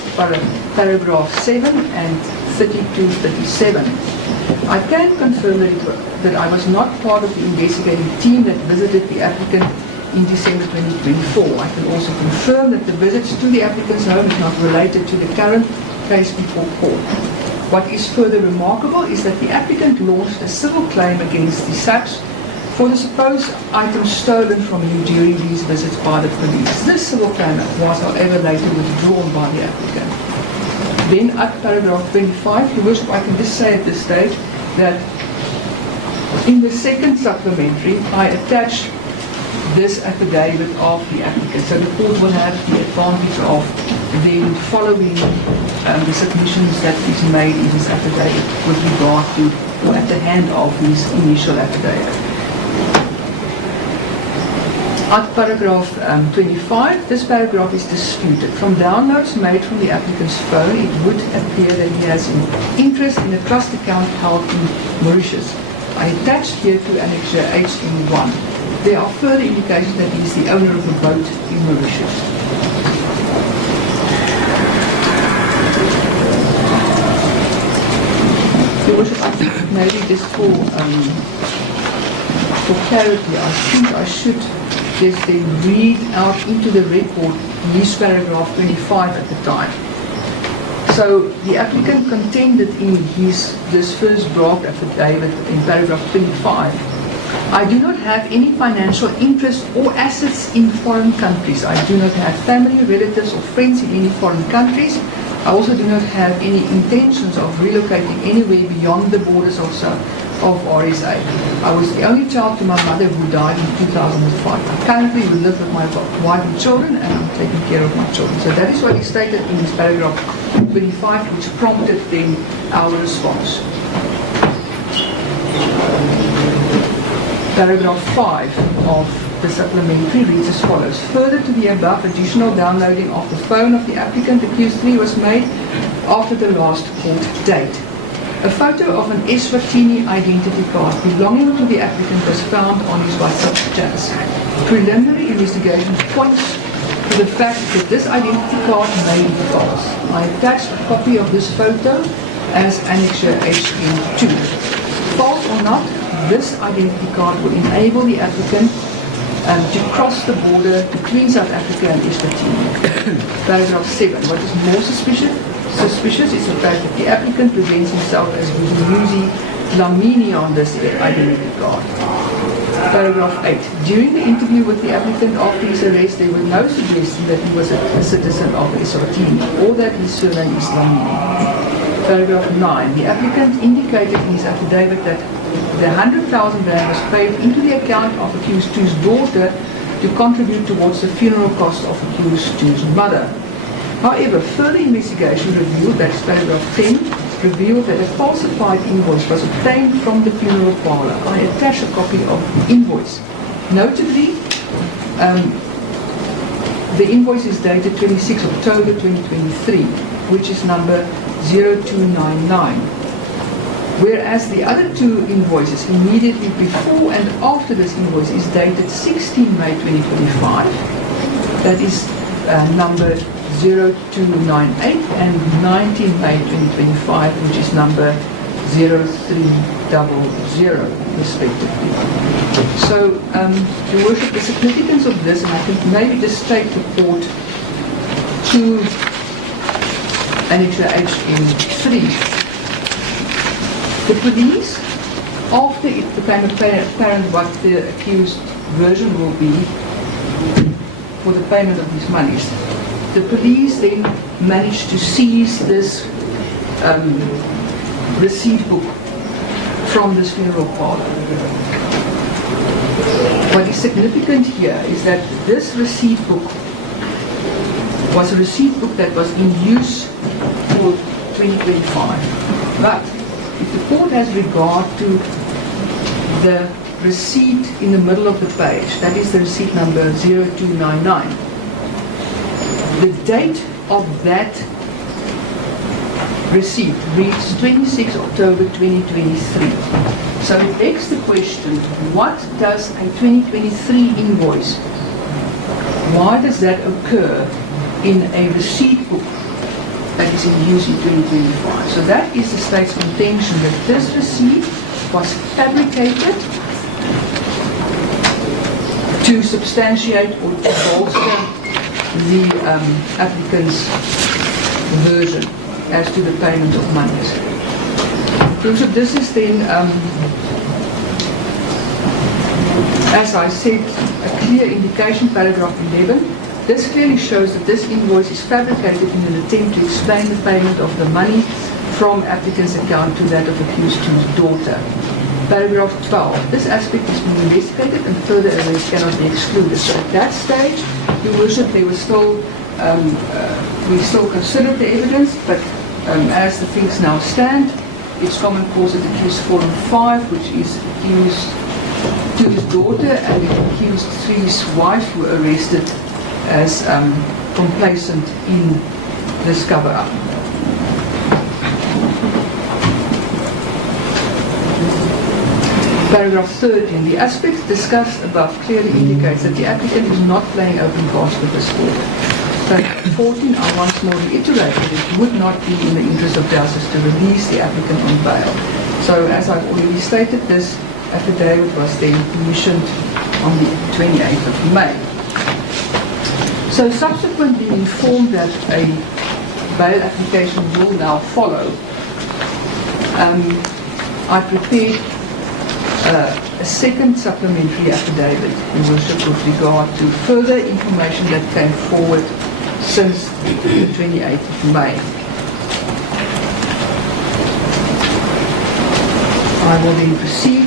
paragraph 7 and 32-37. I can confirm that I was not part of the investigating team that visited the applicant in December 2024. I can also confirm that the visits to the applicant's home is not related to the current case before court. What is further remarkable is that the applicant launched a civil claim against the SAPS For the supposed items stolen from you during these visits by the police, this civil claim was, however, later withdrawn by the applicant. Then at paragraph 25, Your Worship, I can just say at this stage that in the second supplementary, I attach this affidavit of the applicant. So the court will have the advantage of then following the submissions that is made in his affidavit with regard to, or at the hand of his initial affidavit. At paragraph 25, this paragraph is disputed. From downloads made from the applicant's phone, it would appear that he has an interest in a trust account held in Mauritius. I attached here to Annexure HM1. There are further indications that he is the owner of a boat in Mauritius. Your Worship, I think maybe just for clarity, I think I should just then read out into the record his paragraph 25 at the time. So the applicant contended in this first draft affidavit in paragraph 25, I do not have any financial interest or assets in foreign countries. I do not have family, relatives or friends in any foreign countries. I also do not have any intentions of relocating anywhere beyond the borders of RSA. I was the only child to my mother who died in 2005. I currently live with my wife and children, and I'm taking care of my children. So that is what is stated in this paragraph 25, which prompted then our response. Paragraph 5 of the supplementary reads as follows. Further to the above, additional downloading of the phone of the applicant accused 3 was made after the last court date. A photo of an Eswatini identity card belonging to the applicant was found on his WhatsApp chats. Preliminary investigation points to the fact that this identity card may be false. I attached a copy of this photo as Annexure HM2. False or not, this identity card will enable the applicant to cross the border between South Africa and Eswatini. Paragraph 7. What is more suspicious is the fact that the applicant presents himself as Vusimuzi Lamini on this identity card. Paragraph 8. During the interview with the applicant after his arrest, there was no suggestion that he was a citizen of Eswatini or that his surname is Lamini. Paragraph 9. The applicant indicated in his affidavit that the 100,000 rand was paid into the account of accused 2's daughter to contribute towards the funeral cost of accused 2's mother. However, further investigation revealed, that is paragraph 10, revealed that a falsified invoice was obtained from the funeral parlour. I attach a copy of the invoice. Notably, the invoice is dated 26 October 2023, which is number 0299. Whereas the other 2 invoices immediately before and after this invoice is dated 16 May 2025. That is number 0298 and 19 May 2025, which is number 0300 respectively. So, Your Worship, the significance of this, and I think maybe just take the court to Annexure HM3. The police, after it became apparent what the accused version will be for the payment of his monies, the police then managed to seize this receipt book from this funeral parlour. What is significant here is that this receipt book was a receipt book that was in use for 2025. But if the court has regard to the receipt in the middle of the page, that is the receipt number 0299, the date of that receipt reads 26 October 2023. So it begs the question, what does a 2023 invoice, why does that occur in a receipt book that is in use in 2025? So that is the state's contention, that this receipt was fabricated to substantiate or to bolster the applicant's version as to the payment of monies. So this is then As I said, a clear indication, paragraph 11. This clearly shows that this invoice is fabricated in an attempt to explain the payment of the money from applicant's account to that of accused to's daughter. Paragraph 12. This aspect is being investigated and further evidence cannot be excluded. So at that stage, Your Worship, there was still, we still considered the evidence, but as the things now stand, it's common cause that accused 4 and 5, which is accused 2's daughter and the accused 3's wife, were arrested as complacent in this cover-up. Paragraph 13. The aspects discussed above clearly indicates that the applicant is not playing open cards with this order. Paragraph 14. I once more reiterate that it would not be in the interest of justice to release the applicant on bail. So, as I've already stated, this affidavit was then commissioned on the 28th of May. So, subsequently informed that a bail application will now follow, I prepared a second supplementary affidavit, Your Worship, with regard to further information that came forward since the 28th of May. I will then proceed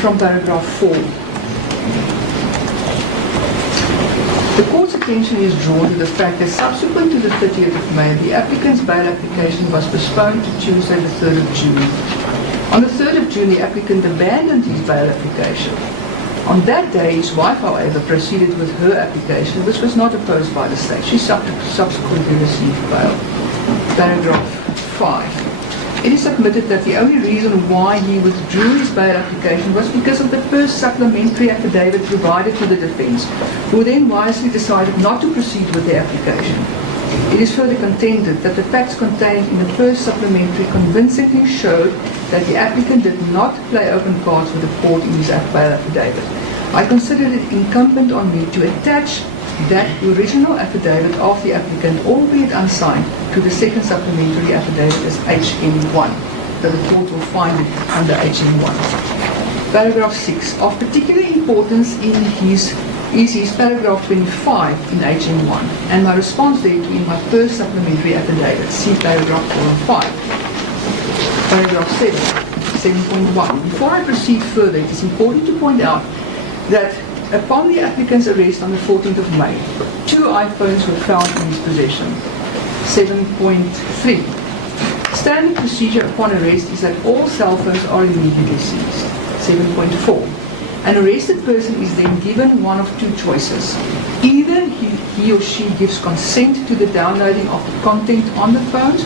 from paragraph 4. The court's attention is drawn to the fact that subsequent to the 30th of May, the applicant's bail application was postponed to Tuesday the 3rd of June. On the 3rd of June, the applicant abandoned his bail application. On that day, his wife, however, proceeded with her application, which was not opposed by the state. She subsequently received bail. Paragraph 5. It is admitted that the only reason why he withdrew his bail application was because of the first supplementary affidavit provided to the defence, who then wisely decided not to proceed with the application. It is further contended that the facts contained in the first supplementary convincingly showed that the applicant did not play open cards with the court in his bail affidavit. I considered it incumbent on me to attach that original affidavit of the applicant, albeit unsigned, to the second supplementary affidavit as HM1, that the court will find it under HM1. Paragraph 6. Of particular importance is his paragraph 25 in HM1, and my response thereto in my first supplementary affidavit. See paragraph 4 and 5. Paragraph 7.1. Before I proceed further, it is important to point out that upon the applicant's arrest on the 14th of May, 2 iPhones were found in his possession. 7.3. Standard procedure upon arrest is that all cell phones are immediately seized. 7.4. An arrested person is then given one of 2 choices. Either he or she gives consent to the downloading of the content on the phones,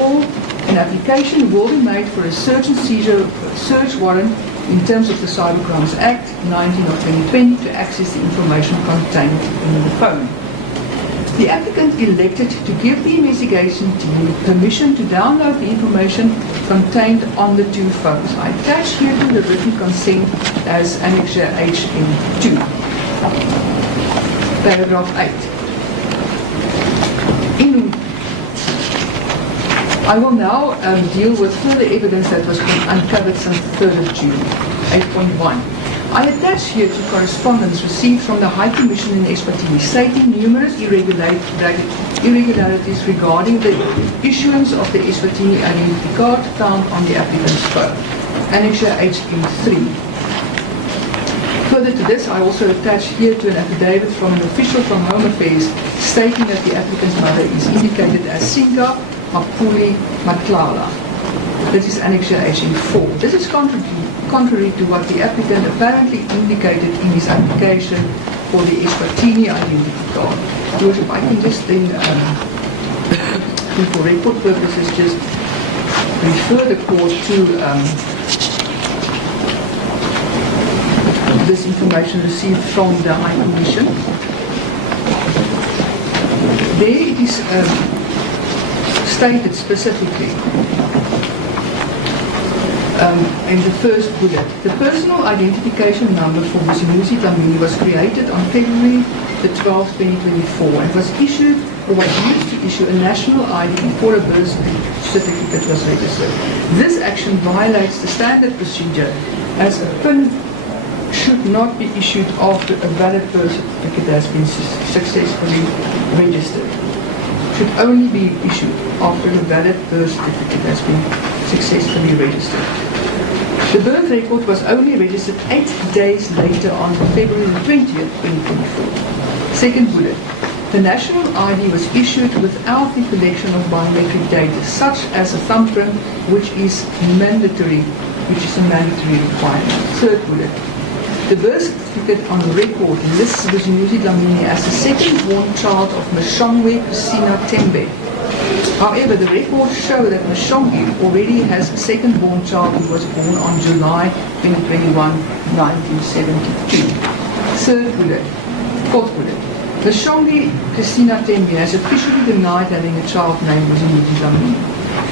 or an application will be made for a search and seizure search warrant in terms of the Cybercrimes Act 19 of 2020 to access the information contained in the phone. The applicant elected to give the investigation team permission to download the information contained on the 2 phones. I attach here to the written consent as Annexure HM2. Paragraph 8. I will now deal with further evidence that was uncovered since the 3rd of June. 8.1. I attach here to correspondence received from the High Commission in Eswatini stating numerous irregularities regarding the issuance of the Eswatini identity card found on the applicant's phone. Annexure HM3. Further to this, I also attach here to an affidavit from an official from Home Affairs stating that the applicant's mother is indicated as Singa Mapuli Matlala. This is Annexure HM4. This is contrary to what the applicant apparently indicated in his application for the Eswatini identity card. If I can just then, for record purposes, just refer the court to this information received from the High Commission. There it is stated specifically in the first bullet. The personal identification number for Vusimuzi was created on February the 12th, 2024 and was issued or was used to issue a national ID before a birth certificate was registered. This action violates the standard procedure, as a PIN should not be issued after a valid birth certificate has been successfully registered. Should only be issued after a valid birth certificate has been successfully registered. The birth record was only registered 8 days later on February 20th, 2024. Second bullet. The national ID was issued without the collection of biometric data, such as a thumbprint, which is a mandatory requirement. Third bullet. The birth certificate on record lists Vusimuzi Dlamini as the second-born child of Mshongwe Kusina Tembe. However, the records show that Mshongwe already has a second-born child who was born on July 2021, 1972. Third bullet. Fourth bullet. Mshongwe Kusina Tembe has officially denied having a child named Vusimuzi Dlamini.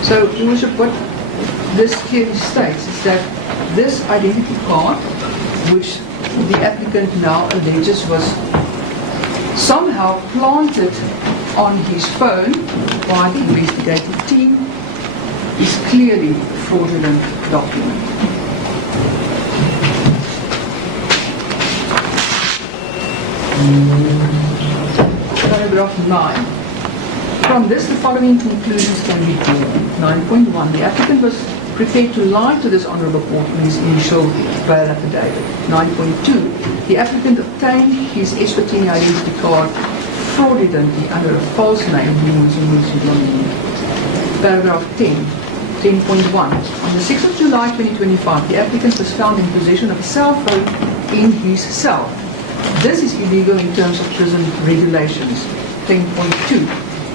So, Your Worship, what this clearly states is that this identity card, which the applicant now alleges was somehow planted on his phone by the investigative team, is clearly a fraudulent document. Paragraph 9. From this, the following conclusions can be drawn. 9.1. The applicant was prepared to lie to this Honourable Court in his initial bail affidavit. 9.2. The applicant obtained his S14 identity card fraudulently under a false name, Vusimuzi Dlamini. Paragraph 10. 10.1. On the 6th of July 2025, the applicant was found in possession of a cell phone in his cell. This is illegal in terms of prison regulations. 10.2.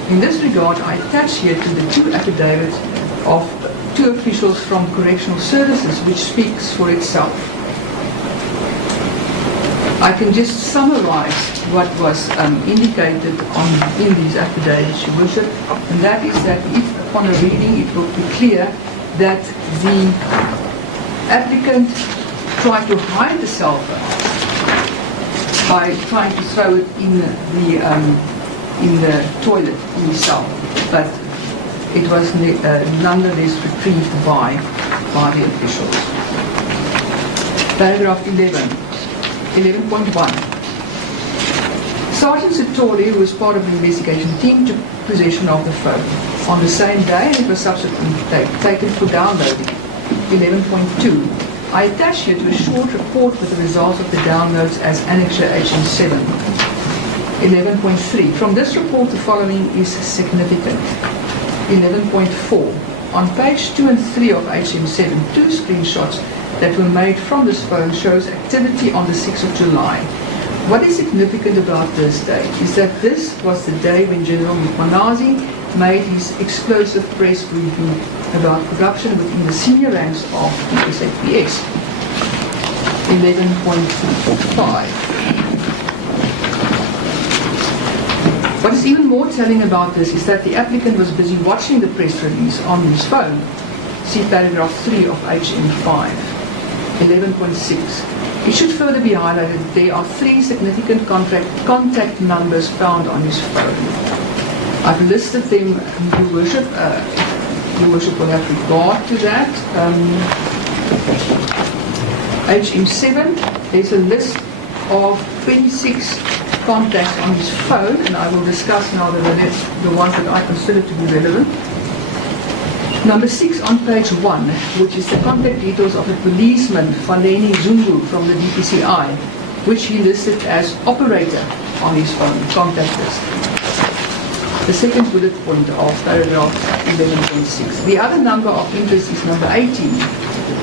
In this regard, I attach here to the two affidavits of two officials from Correctional Services, which speaks for itself. I can just summarize what was indicated in these affidavits, Your Worship, and that is that if upon a reading it will be clear that the applicant tried to hide the cell phone by trying to throw it in the toilet in the cell, but it was nonetheless retrieved by the officials. Paragraph 11. 11.1. Sergeant Sitoli, who was part of the investigation team, took possession of the phone on the same day, and it was subsequently taken for downloading. 11.2. I attach here to a short report with the results of the downloads as Annexure HM7. 11.3. From this report, the following is significant. 11.4. On page 2 and 3 of HM7, two screenshots that were made from this phone shows activity on the 6th of July. What is significant about this date is that this was the day when General Mkhwanazi made his explosive press briefing about corruption within the senior ranks of the SAPS. 11.5. What is even more telling about this is that the applicant was busy watching the press release on his phone. See paragraph 3 of HM5. 11.6. It should further be highlighted that there are 3 significant contact numbers found on his phone. I've listed them, Your Worship. Your Worship will have regard to that. HM7, there's a list of 26 contacts on his phone, and I will discuss now the ones that I consider to be relevant. Number 6 on page 1, which is the contact details of the policeman Faleni Zungu from the DPCI, which he listed as operator on his phone, contact list. The second bullet point of paragraph 11.6. The other number of interest is number 18,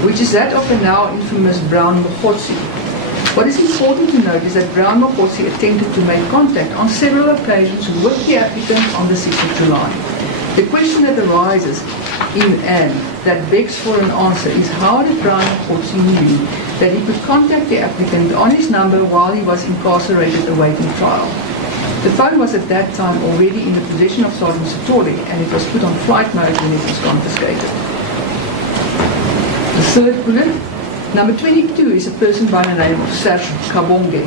which is that of the now infamous Brown Mokotsi. What is important to note is that Brown Mokotsi attempted to make contact on several occasions with the applicant on the 6th of July. The question that arises in and that begs for an answer is how did Brown Mokotsi knew that he could contact the applicant on his number while he was incarcerated awaiting trial? The phone was at that time already in the possession of Sergeant Sitoli, and it was put on flight mode when it was confiscated. The third bullet, number 22, is a person by the name of Serge Kabonge.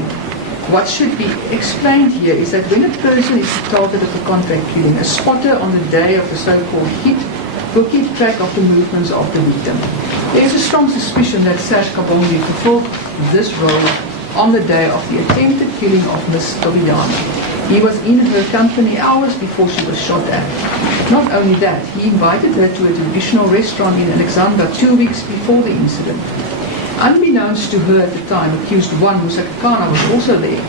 What should be explained here is that when a person is target of a contract killing, a spotter on the day of the so-called hit will keep track of the movements of the victim. There is a strong suspicion that Serge Kabongi fulfilled this role on the day of the attempted killing of Miss Tobiana. He was in her company hours before she was shot at. Not only that, he invited her to a traditional restaurant in Alexandra 2 weeks before the incident. Unbeknownst to her at the time, accused one, Musa Kakana, was also there.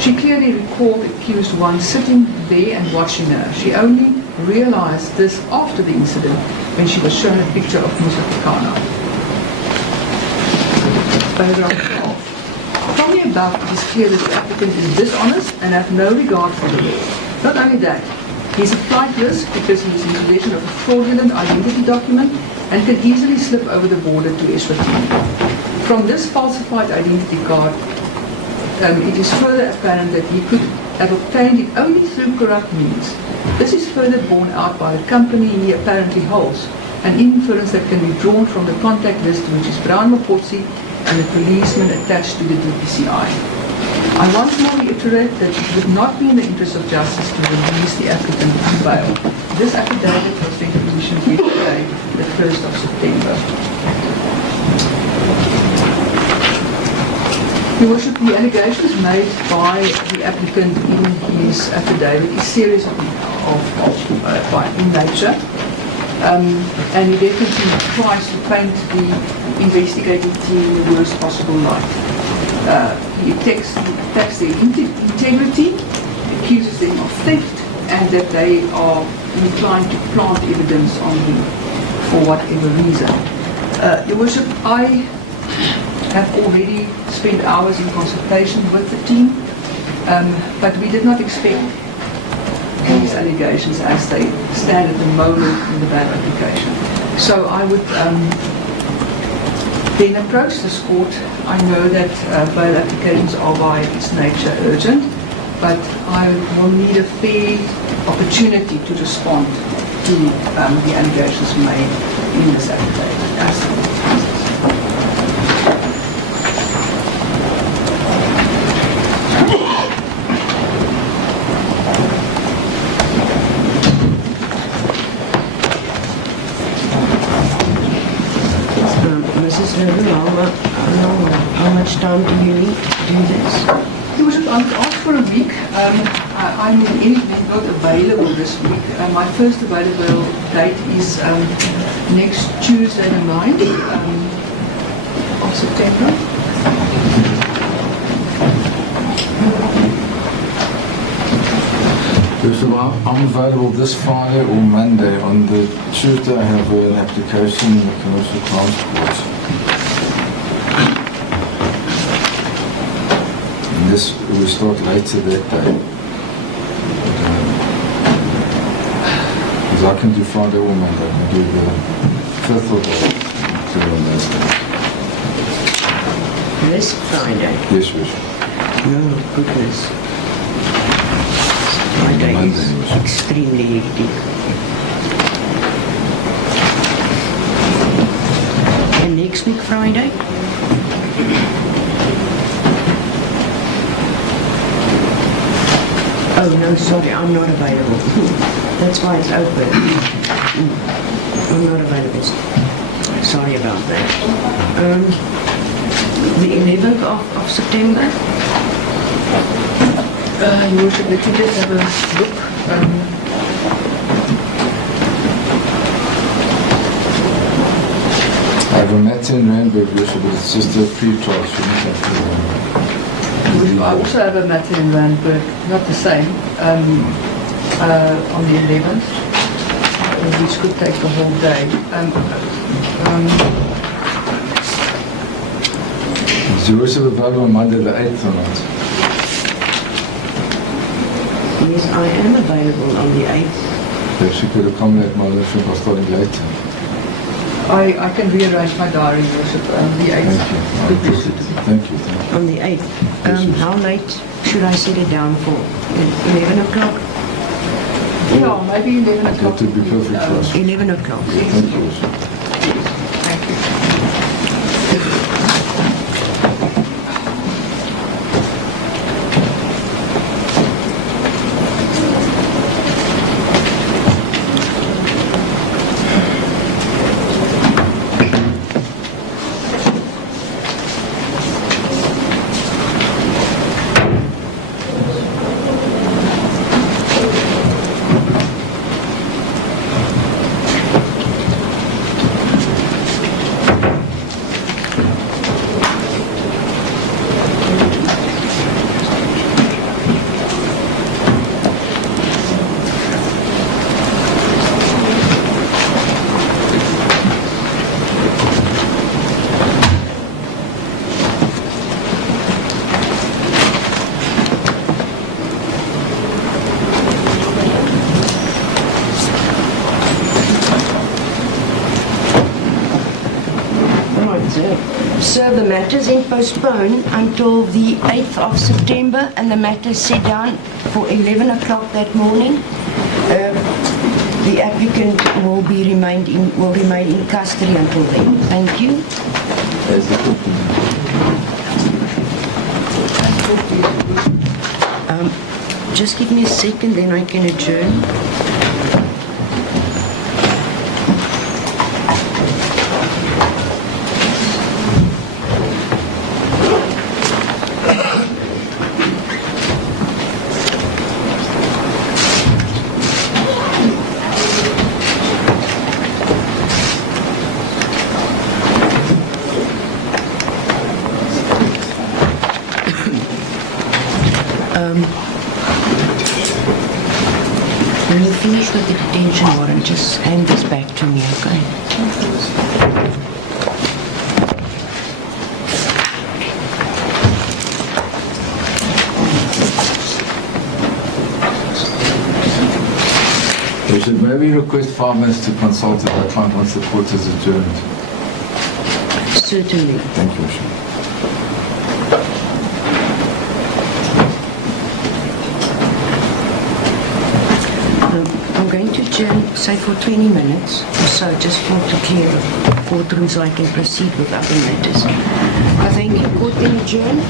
She clearly recalled accused one sitting there and watching her. She only realized this after the incident when she was shown a picture of Musa Kakana. Paragraph 12. From the above, it is clear that the applicant is dishonest and have no regard for the law. Not only that, he is a flight risk because he is in possession of a fraudulent identity document and can easily slip over the border to Eswatini. From this falsified identity card, it is further apparent that he could have obtained it only through corrupt means. This is further borne out by the company he apparently holds, an inference that can be drawn from the contact list, which is Brown Mapotsi and the policeman attached to the DPCI. I once more reiterate that it would not be in the interest of justice to release the applicant on bail. This affidavit was then commissioned yesterday, the 1st of September. Your Worship, the allegations made by the applicant in his affidavit is serious in nature, and he definitely tries to paint the investigative team in the worst possible light. He attacks their integrity, accuses them of theft, and that they are inclined to plant evidence on him for whatever reason. Your Worship, I have already spent hours in consultation with the team, but we did not expect these allegations as they stand at the moment in the bail application. So I would then approach this court. I know that bail applications are by its nature urgent, but I will need a fair opportunity to respond to the allegations made in this affidavit. How much time do you need to do this? You should ask for a week. I'm in any event not available this week. My first available date is next Tuesday the 9th of September. So I'm available this Friday or Monday. On the Tuesday I have an application in the Commercial Crimes Court. This will start later that day. Because I can do Friday or Monday. I can do the 5th or the 3rd on those days. This Friday? Yes, Wish. Oh, goodness. Friday is extremely hectic. And next week Friday? Oh no, sorry, I'm not available. That's why it's open. I'm not available. Sorry about that. The 11th of September? Your Worship, let me just have a look. I have a matter in Randburg, Your Worship, but it's just a pre-trial. Shouldn't have to. I also have a matter in Randburg, not the same, on the 11th, which could take the whole day. Is Your Worship available on Monday the 8th or not? Yes, I am available on the 8th. Perhaps you could accommodate my motion by starting later. I can rearrange my diary, Your Worship, the 8th. Could be suitable. Thank you. On the 8th. How late should I set it down for? 11 o'clock? Yeah, maybe 11 o'clock. That would be perfect for us. 11 o'clock. Thank you. Thank you. matter is then postponed until the 8th of September, and the matter is set down for 11 o'clock that morning. The applicant will remain in custody until then. Thank you. Just give me a second, then I can adjourn. When you finish with the detention warrant, just hand this back to me, okay? We should maybe request 5 minutes to consult with our client once the court is adjourned. Certainly. Thank you, Ashton. I'm going to adjourn, say, for 20 minutes or so, just to clear the courtroom so I can proceed with other matters. I thank you. Court then adjourned.